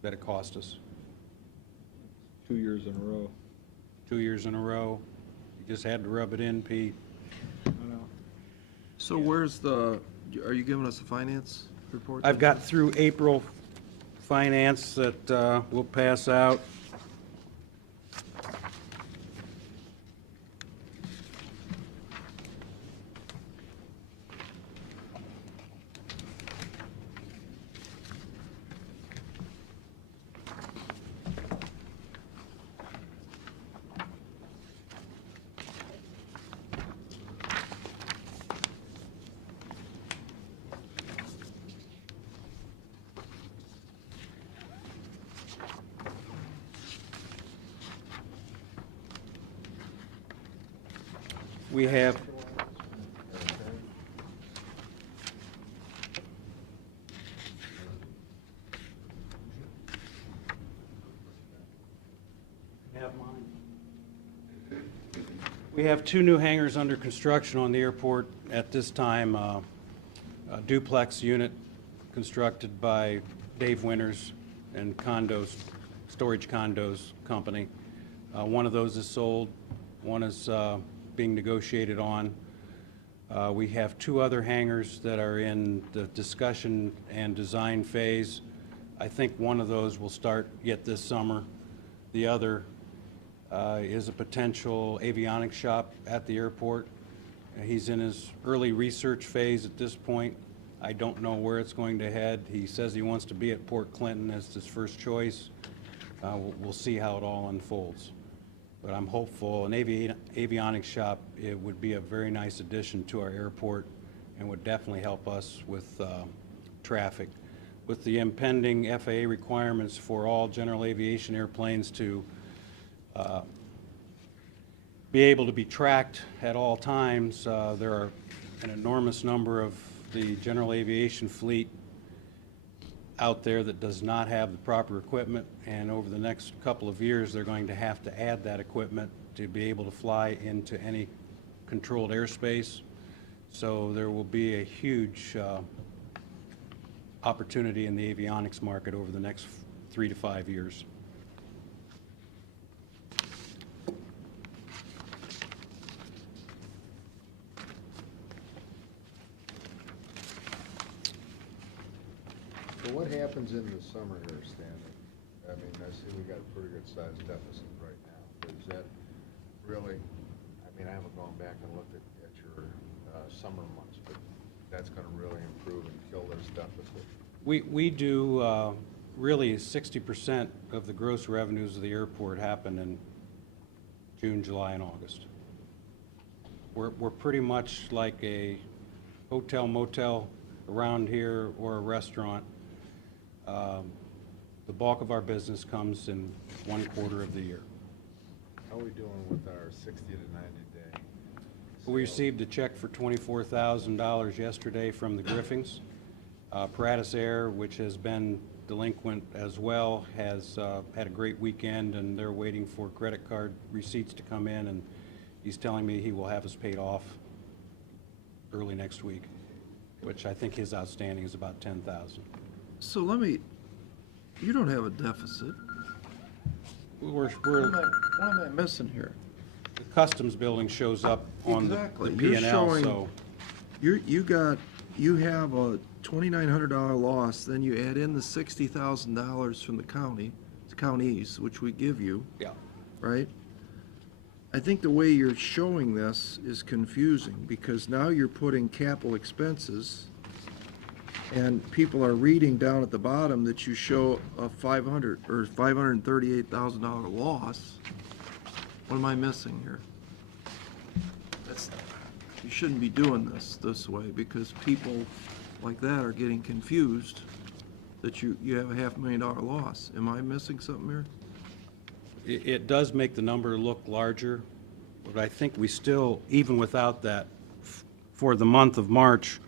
that it cost us. 2 years in a row. 2 years in a row. You just had to rub it in, Pete. I know. So where's the, are you giving us a finance report? I've got through April finance that we'll pass out. We have We have 2 new hangars under construction on the airport at this time. A duplex unit constructed by Dave Winters and Storage Condos Company. One of those is sold. One is being negotiated on. We have 2 other hangars that are in the discussion and design phase. I think one of those will start yet this summer. The other is a potential avionics shop at the airport. He's in his early research phase at this point. I don't know where it's going to head. He says he wants to be at Port Clinton as his first choice. We'll see how it all unfolds. But I'm hopeful an avionics shop, it would be a very nice addition to our airport and would definitely help us with traffic. With the impending FAA requirements for all general aviation airplanes to be able to be tracked at all times, there are an enormous number of the general aviation fleet out there that does not have the proper equipment, and over the next couple of years, they're going to have to add that equipment to be able to fly into any controlled airspace. So there will be a huge opportunity in the avionics market over the next 3 to 5 years. So what happens in the summer here, Stanley? I mean, I see we got a pretty good sized deficit right now. But is that really, I mean, I haven't gone back and looked at your summer months, but that's gonna really improve and kill this deficit? We do, really 60% of the gross revenues of the airport happen in June, July, and August. We're pretty much like a hotel, motel around here or a restaurant. The bulk of our business comes in 1/4 of the year. How are we doing with our 60 to 90 day? We received a check for $24,000 yesterday from the Griffings. Paratus Air, which has been delinquent as well, has had a great weekend, and they're waiting for credit card receipts to come in, and he's telling me he will have us paid off early next week, which I think his outstanding is about $10,000. So you don't have a deficit. We're, What am I missing here? the customs building shows up on the Exactly. P You're and L, showing- so You have a $2,900 loss, then you add in the $60,000 from the counties, which we give you. Yeah. Right? I think the way you're showing this is confusing, because now you're putting capital expenses, and people are reading down at the bottom that you show a $538,000 loss. What am I missing here? You shouldn't be doing this way, because people like that are getting confused that you have a $500,000 loss. Am I missing something here? It does make the number look larger, but I think we still, even without that, for the month of March,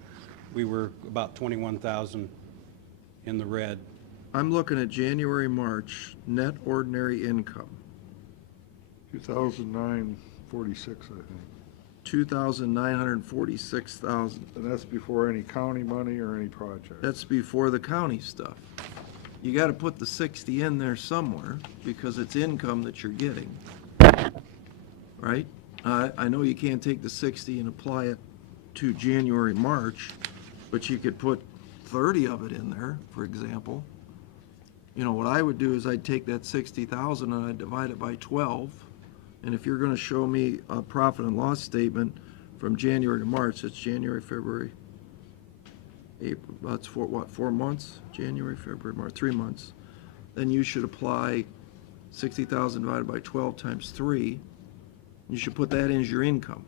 we were about 21,000 in the red. I'm looking at January, March, net ordinary income. 2,946, I think. 2,946,000. And that's before any county money or any project. That's before the county stuff. You gotta put the 60 in there somewhere, because it's income that you're getting. Right? I know you can't take the 60 and apply it to January, March, but you could put 30 of it in there, for example. You know, what I would do is I'd take that 60,000 and I'd divide it by 12. And if you're gonna show me a profit and loss statement from January to March, it's January, February, April, that's 4 months? January, February, March, 3 months. Then you should apply 60,000 divided by 12 times 3. You should put that in as your income.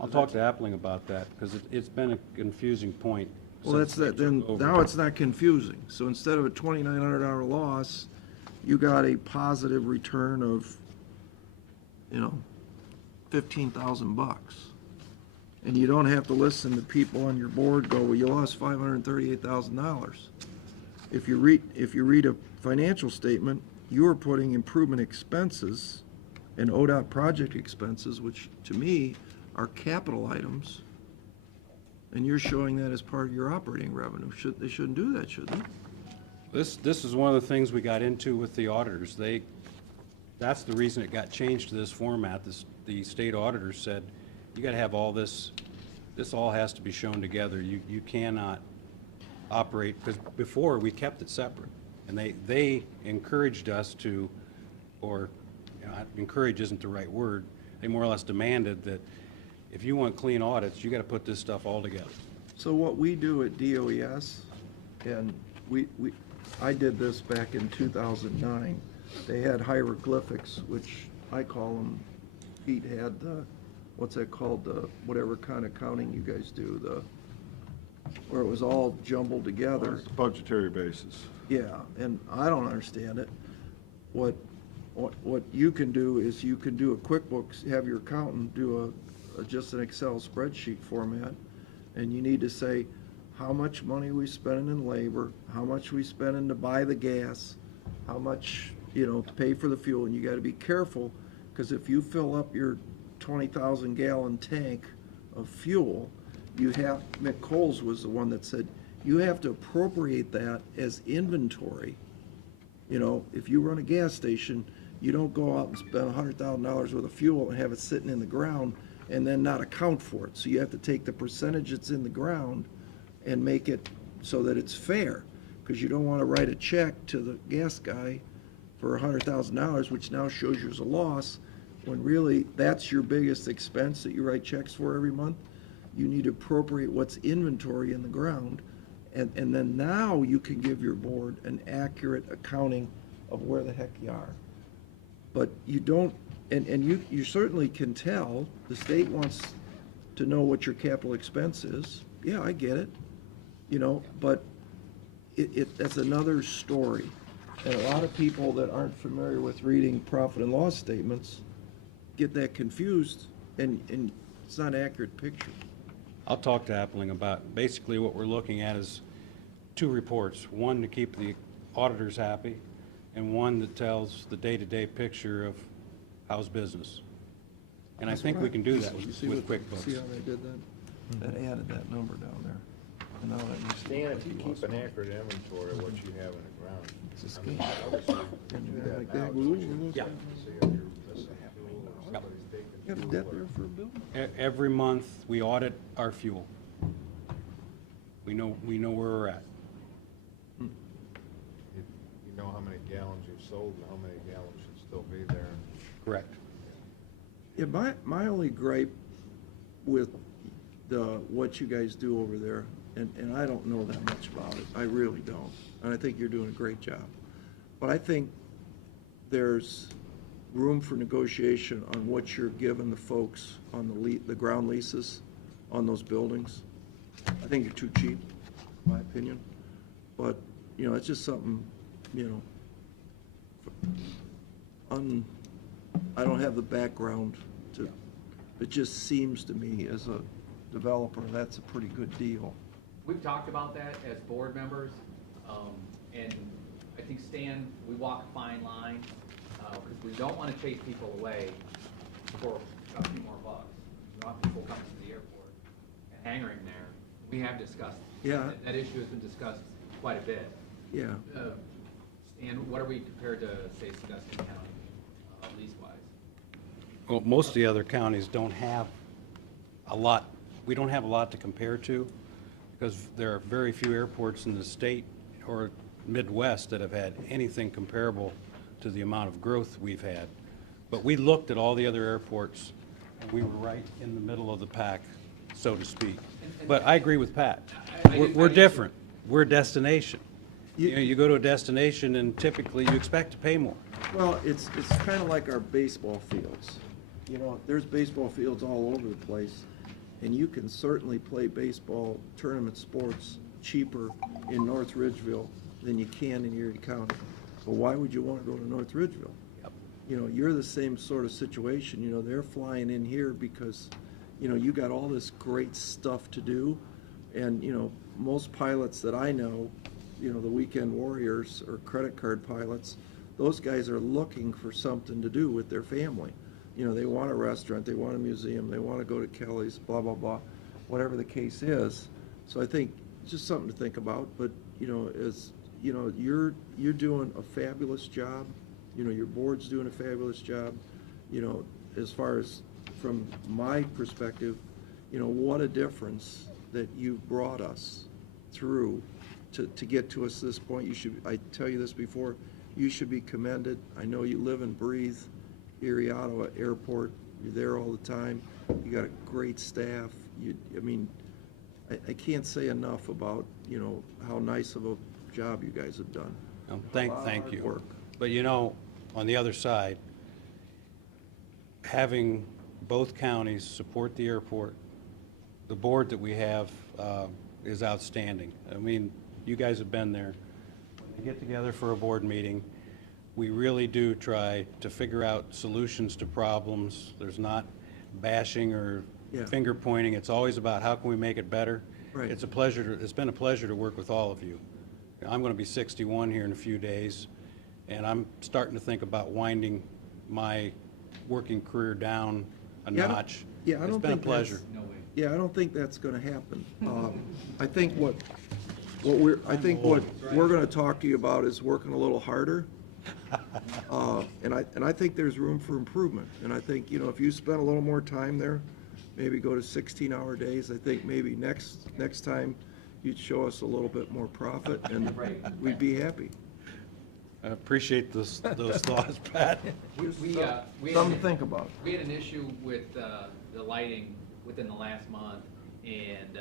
I'll talk to Appling about that, because it's been a confusing point. Well, that's since that, they then, took over. now it's not confusing. So instead of a $2,900 loss, you got a positive return of, 15,000 bucks. And you don't have to listen to people on your board go, well, you lost $538,000. If you read a financial statement, you're putting improvement expenses and ODOT project expenses, which to me are capital items, and you're showing that as part of your operating revenue. They shouldn't do that, should they? This is one of the things we got into with the auditors. That's the reason it got changed to this format. The state auditors said, you gotta have all this all has to be shown together. You cannot operate, because before we kept it separate. And they encouraged us to, or encourage isn't the right word, they more or less demanded that if you want clean audits, you gotta put this stuff all together. So what we do at DOES, and I did this back in 2009, they had hieroglyphics, which I call them, Pete had the what's that called, whatever kind of counting you guys do, where it was all jumbled together. It's budgetary basis. Yeah, and I don't understand it. What you can do is you can do a QuickBooks, have your accountant do just an Excel spreadsheet format, and you need to say how much money we spending in labor, how much we spending to buy the gas, how much, to pay for the fuel, and you gotta be careful, because if you fill up your 20,000 gallon tank of fuel, you have, Mick Coles was the one that said, you have to appropriate that as inventory. If you run a gas station, you don't go out and spend $100,000 worth of fuel and have it sitting in the ground and then not account for it. So you have to take the percentage that's in the ground and make it so that it's fair, because you don't want to write a check to the gas guy for $100,000, which now shows you as a loss, when really that's your biggest expense that you write checks for every month. You need to appropriate what's inventory in the ground, and then now you can give your board an accurate accounting of where the heck you are. But you don't, and you certainly can tell, the state wants to know what your capital expense is. Yeah, I get it, but that's another story. And a lot of people that aren't familiar with reading profit and loss statements get that confused, and it's not an accurate picture. I'll talk to Appling about, basically what we're looking at is two reports. One to keep the auditors happy, and one that tells the day-to-day picture of how's business. And I think we can do that with QuickBooks. See how they did that? That added that number down there. And now that makes it Stan, look if you like keep lost an money. accurate inventory of what you have in the ground. It's a I mean, scale. obviously, Can you you do do that like now, that? so you can Yeah. see if you're missing fuel or somebody's taking You got a fuel debt or- there for a building? Every month, we audit our fuel. We know where we're at. You know how many gallons you've sold and how many gallons should still be there. Correct. Yeah, my only gripe with what you guys do over there, and I don't know that much about it, I really don't, and I think you're doing a great job. But I think there's room for negotiation on what you're giving the folks on the ground leases on those buildings. I think you're too cheap, in my opinion. But, it's just something, I don't have the background to, it just seems to me as a developer, that's a pretty good deal. We've talked about that as board members, and I think, Stan, we walk a fine line, because we don't want to chase people away for a few more bucks. We want people coming to the airport and hanging there. We have discussed. Yeah. That issue has been discussed quite a bit. Yeah. Stan, what are we compared to, say, Sandusky County, lease-wise? Well, most of the other counties don't have a lot, we don't have a lot to compare to, because there are very few airports in the state or Midwest that have had anything comparable to the amount of growth we've had. But we looked at all the other airports, and we were right in the middle of the pack, so to speak. But I agree with Pat. We're different. We're a destination. You go to a destination, and typically you expect to pay more. Well, it's kind of like our baseball fields. There's baseball fields all over the place, and you can certainly play baseball tournament sports cheaper in North Ridgeville than you can in Erie County. But why would you want to go to North Ridgeville? You're the same sort of situation. They're flying in here because, you got all this great stuff to do. And, most pilots that I know, the weekend warriors or credit card pilots, those guys are looking for something to do with their family. They want a restaurant, they want a museum, they want to go to Kelly's, blah, blah, blah, whatever the case is. So I think it's just something to think about, but, you're doing a fabulous job. Your board's doing a fabulous job. As far as from my perspective, what a difference that you've brought us through to get to us this point. I tell you this before, you should be commended. I know you live and breathe Erie Ottawa Airport. You're there all the time. You got a great staff. I can't say enough about, how nice of a job you guys have done. Thank Hard you. work. But on the other side, having both counties support the airport. The board that we have is outstanding. I mean, you guys have been there. When we get together for a board meeting, we really do try to figure out solutions to problems. There's not bashing or Yeah. finger pointing. It's always about how can we make it better. Right. It's been a pleasure to work with all of you. I'm going to be 61 here in a few days, and I'm starting to think about winding my working career down a Yeah, I don't- notch. Yeah, I don't It's been a think pleasure. that's- Yeah, I don't think that's gonna happen. I think what we're gonna talk to you about is working a little harder. And I think there's room for improvement. And I think, you know, if you spend a little more time there, maybe go to 16-hour days, I think maybe next time you'd show us a little bit more profit and we'd be happy. I appreciate those thoughts, Pat. We had Something to think about. We had an issue with the lighting within the last month, and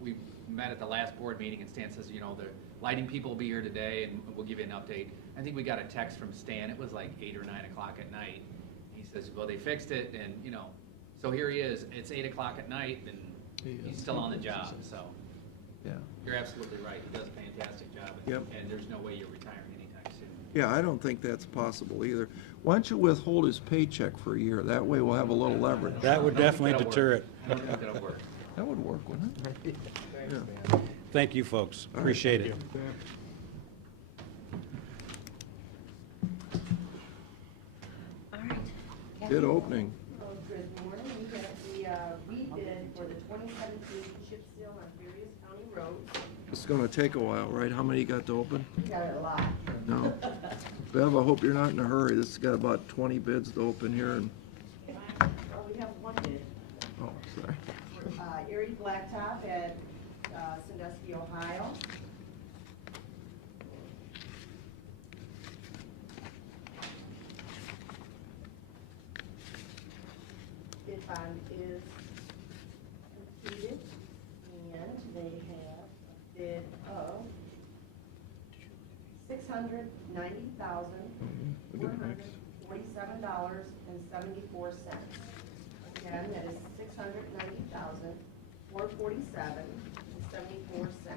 we met at the last board meeting, and Stan says, you know, the lighting people will be here today, and we'll give you an update. I think we got a text from Stan, it was like 8 or 9 o'clock at night. He says, well, they fixed it, and, you know, so here he is, it's 8 o'clock at night, and he's still on the job, so. Yeah. You're absolutely right, he does a fantastic job, Yep. and there's no way you're retiring anytime soon. Yeah, I don't think that's possible either. Why don't you withhold his paycheck for a year? That way we'll have a little leverage. That would definitely deter it. I don't think that'll work. That would work, wouldn't it? Yeah. Thank you, folks. All right. Appreciate it. All right. Good opening. Oh, good morning. We have the rebid for the 2017 chip seal on various county roads. It's gonna take a while, right? How many you got to open? We got a lot. No. Bev, I hope you're not in a hurry. This has got about 20 bids to open here and, Well, we have one bid. oh, sorry. Erie Blacktop at Sandusky, Ohio. Bid bond is completed, and they have a bid of $690,447.74. Again, that is $690,447.74.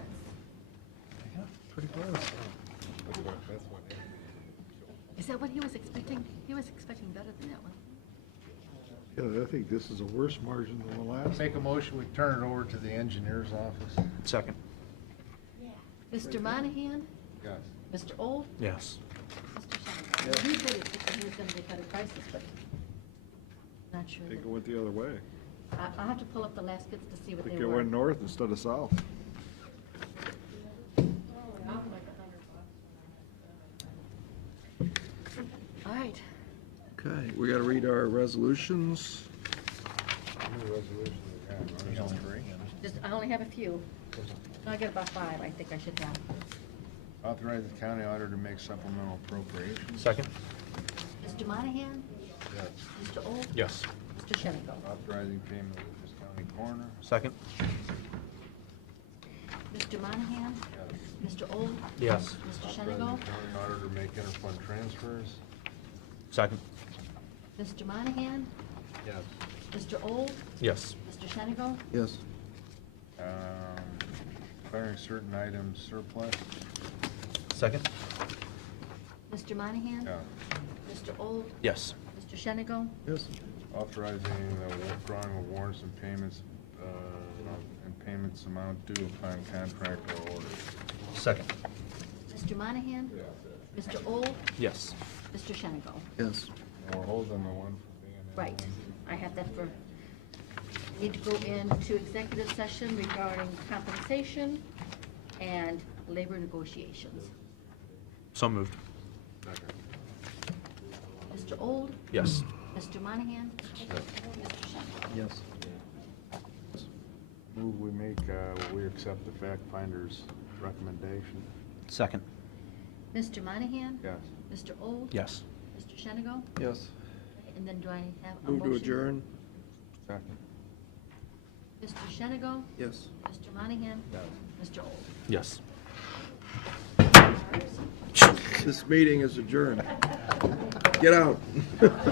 Pretty close. That's what Is that what he was expecting? He was expecting better than that one. Yeah, I think this is a worse margin than the last. Make a motion, we turn it over to the engineer's office. Second. Mr. Monahan? Yes. Mr. Old? Yes. Mr. Shannon? He said he was gonna get better prices, but not sure. Think that- it went the other way. I'll have to pull up the last bids to see I what they think it were. went north instead of south. All right. Okay, we gotta read our resolutions. How many resolutions we have? Three? I only have a few. I got about 5, I think I should have. Authorize the county auditor to make supplemental appropriations. Second. Mr. Monahan? Yes. Mr. Old? Yes. Mr. Shenango? Authorizing payment of Lucas County Coroner. Second. Mr. Monahan? Yes. Mr. Old? Yes. Mr. Authorizing Shenango? county auditor to make interfund transfers. Second. Mr. Monahan? Yes. Mr. Old? Yes. Mr. Shenango? Yes. Declaring certain items surplus. Second. Mr. Monahan? Yeah. Mr. Old? Yes. Mr. Shenango? Yes. Authorizing the withdrawing of warrants and payments, amount due upon contract or order. Second. Mr. Monahan? Mr. Old? Yes. Mr. Shenango? Yes. And we're holding the one for being. Right. I have that for, need to go into executive session regarding compensation and labor negotiations. So moved. Mr. Old? Yes. Mr. Monahan? Mr. Shenango? Yes. Move we make, we accept the fact finder's recommendation. Second. Mr. Monahan? Yes. Mr. Old? Yes. Mr. Shenango? Yes. And then do I have a Move motion? to adjourn? Second. Mr. Shenango? Yes. Mr. Monahan? Yes. Mr. Old? Yes. This meeting is adjourned. Get out.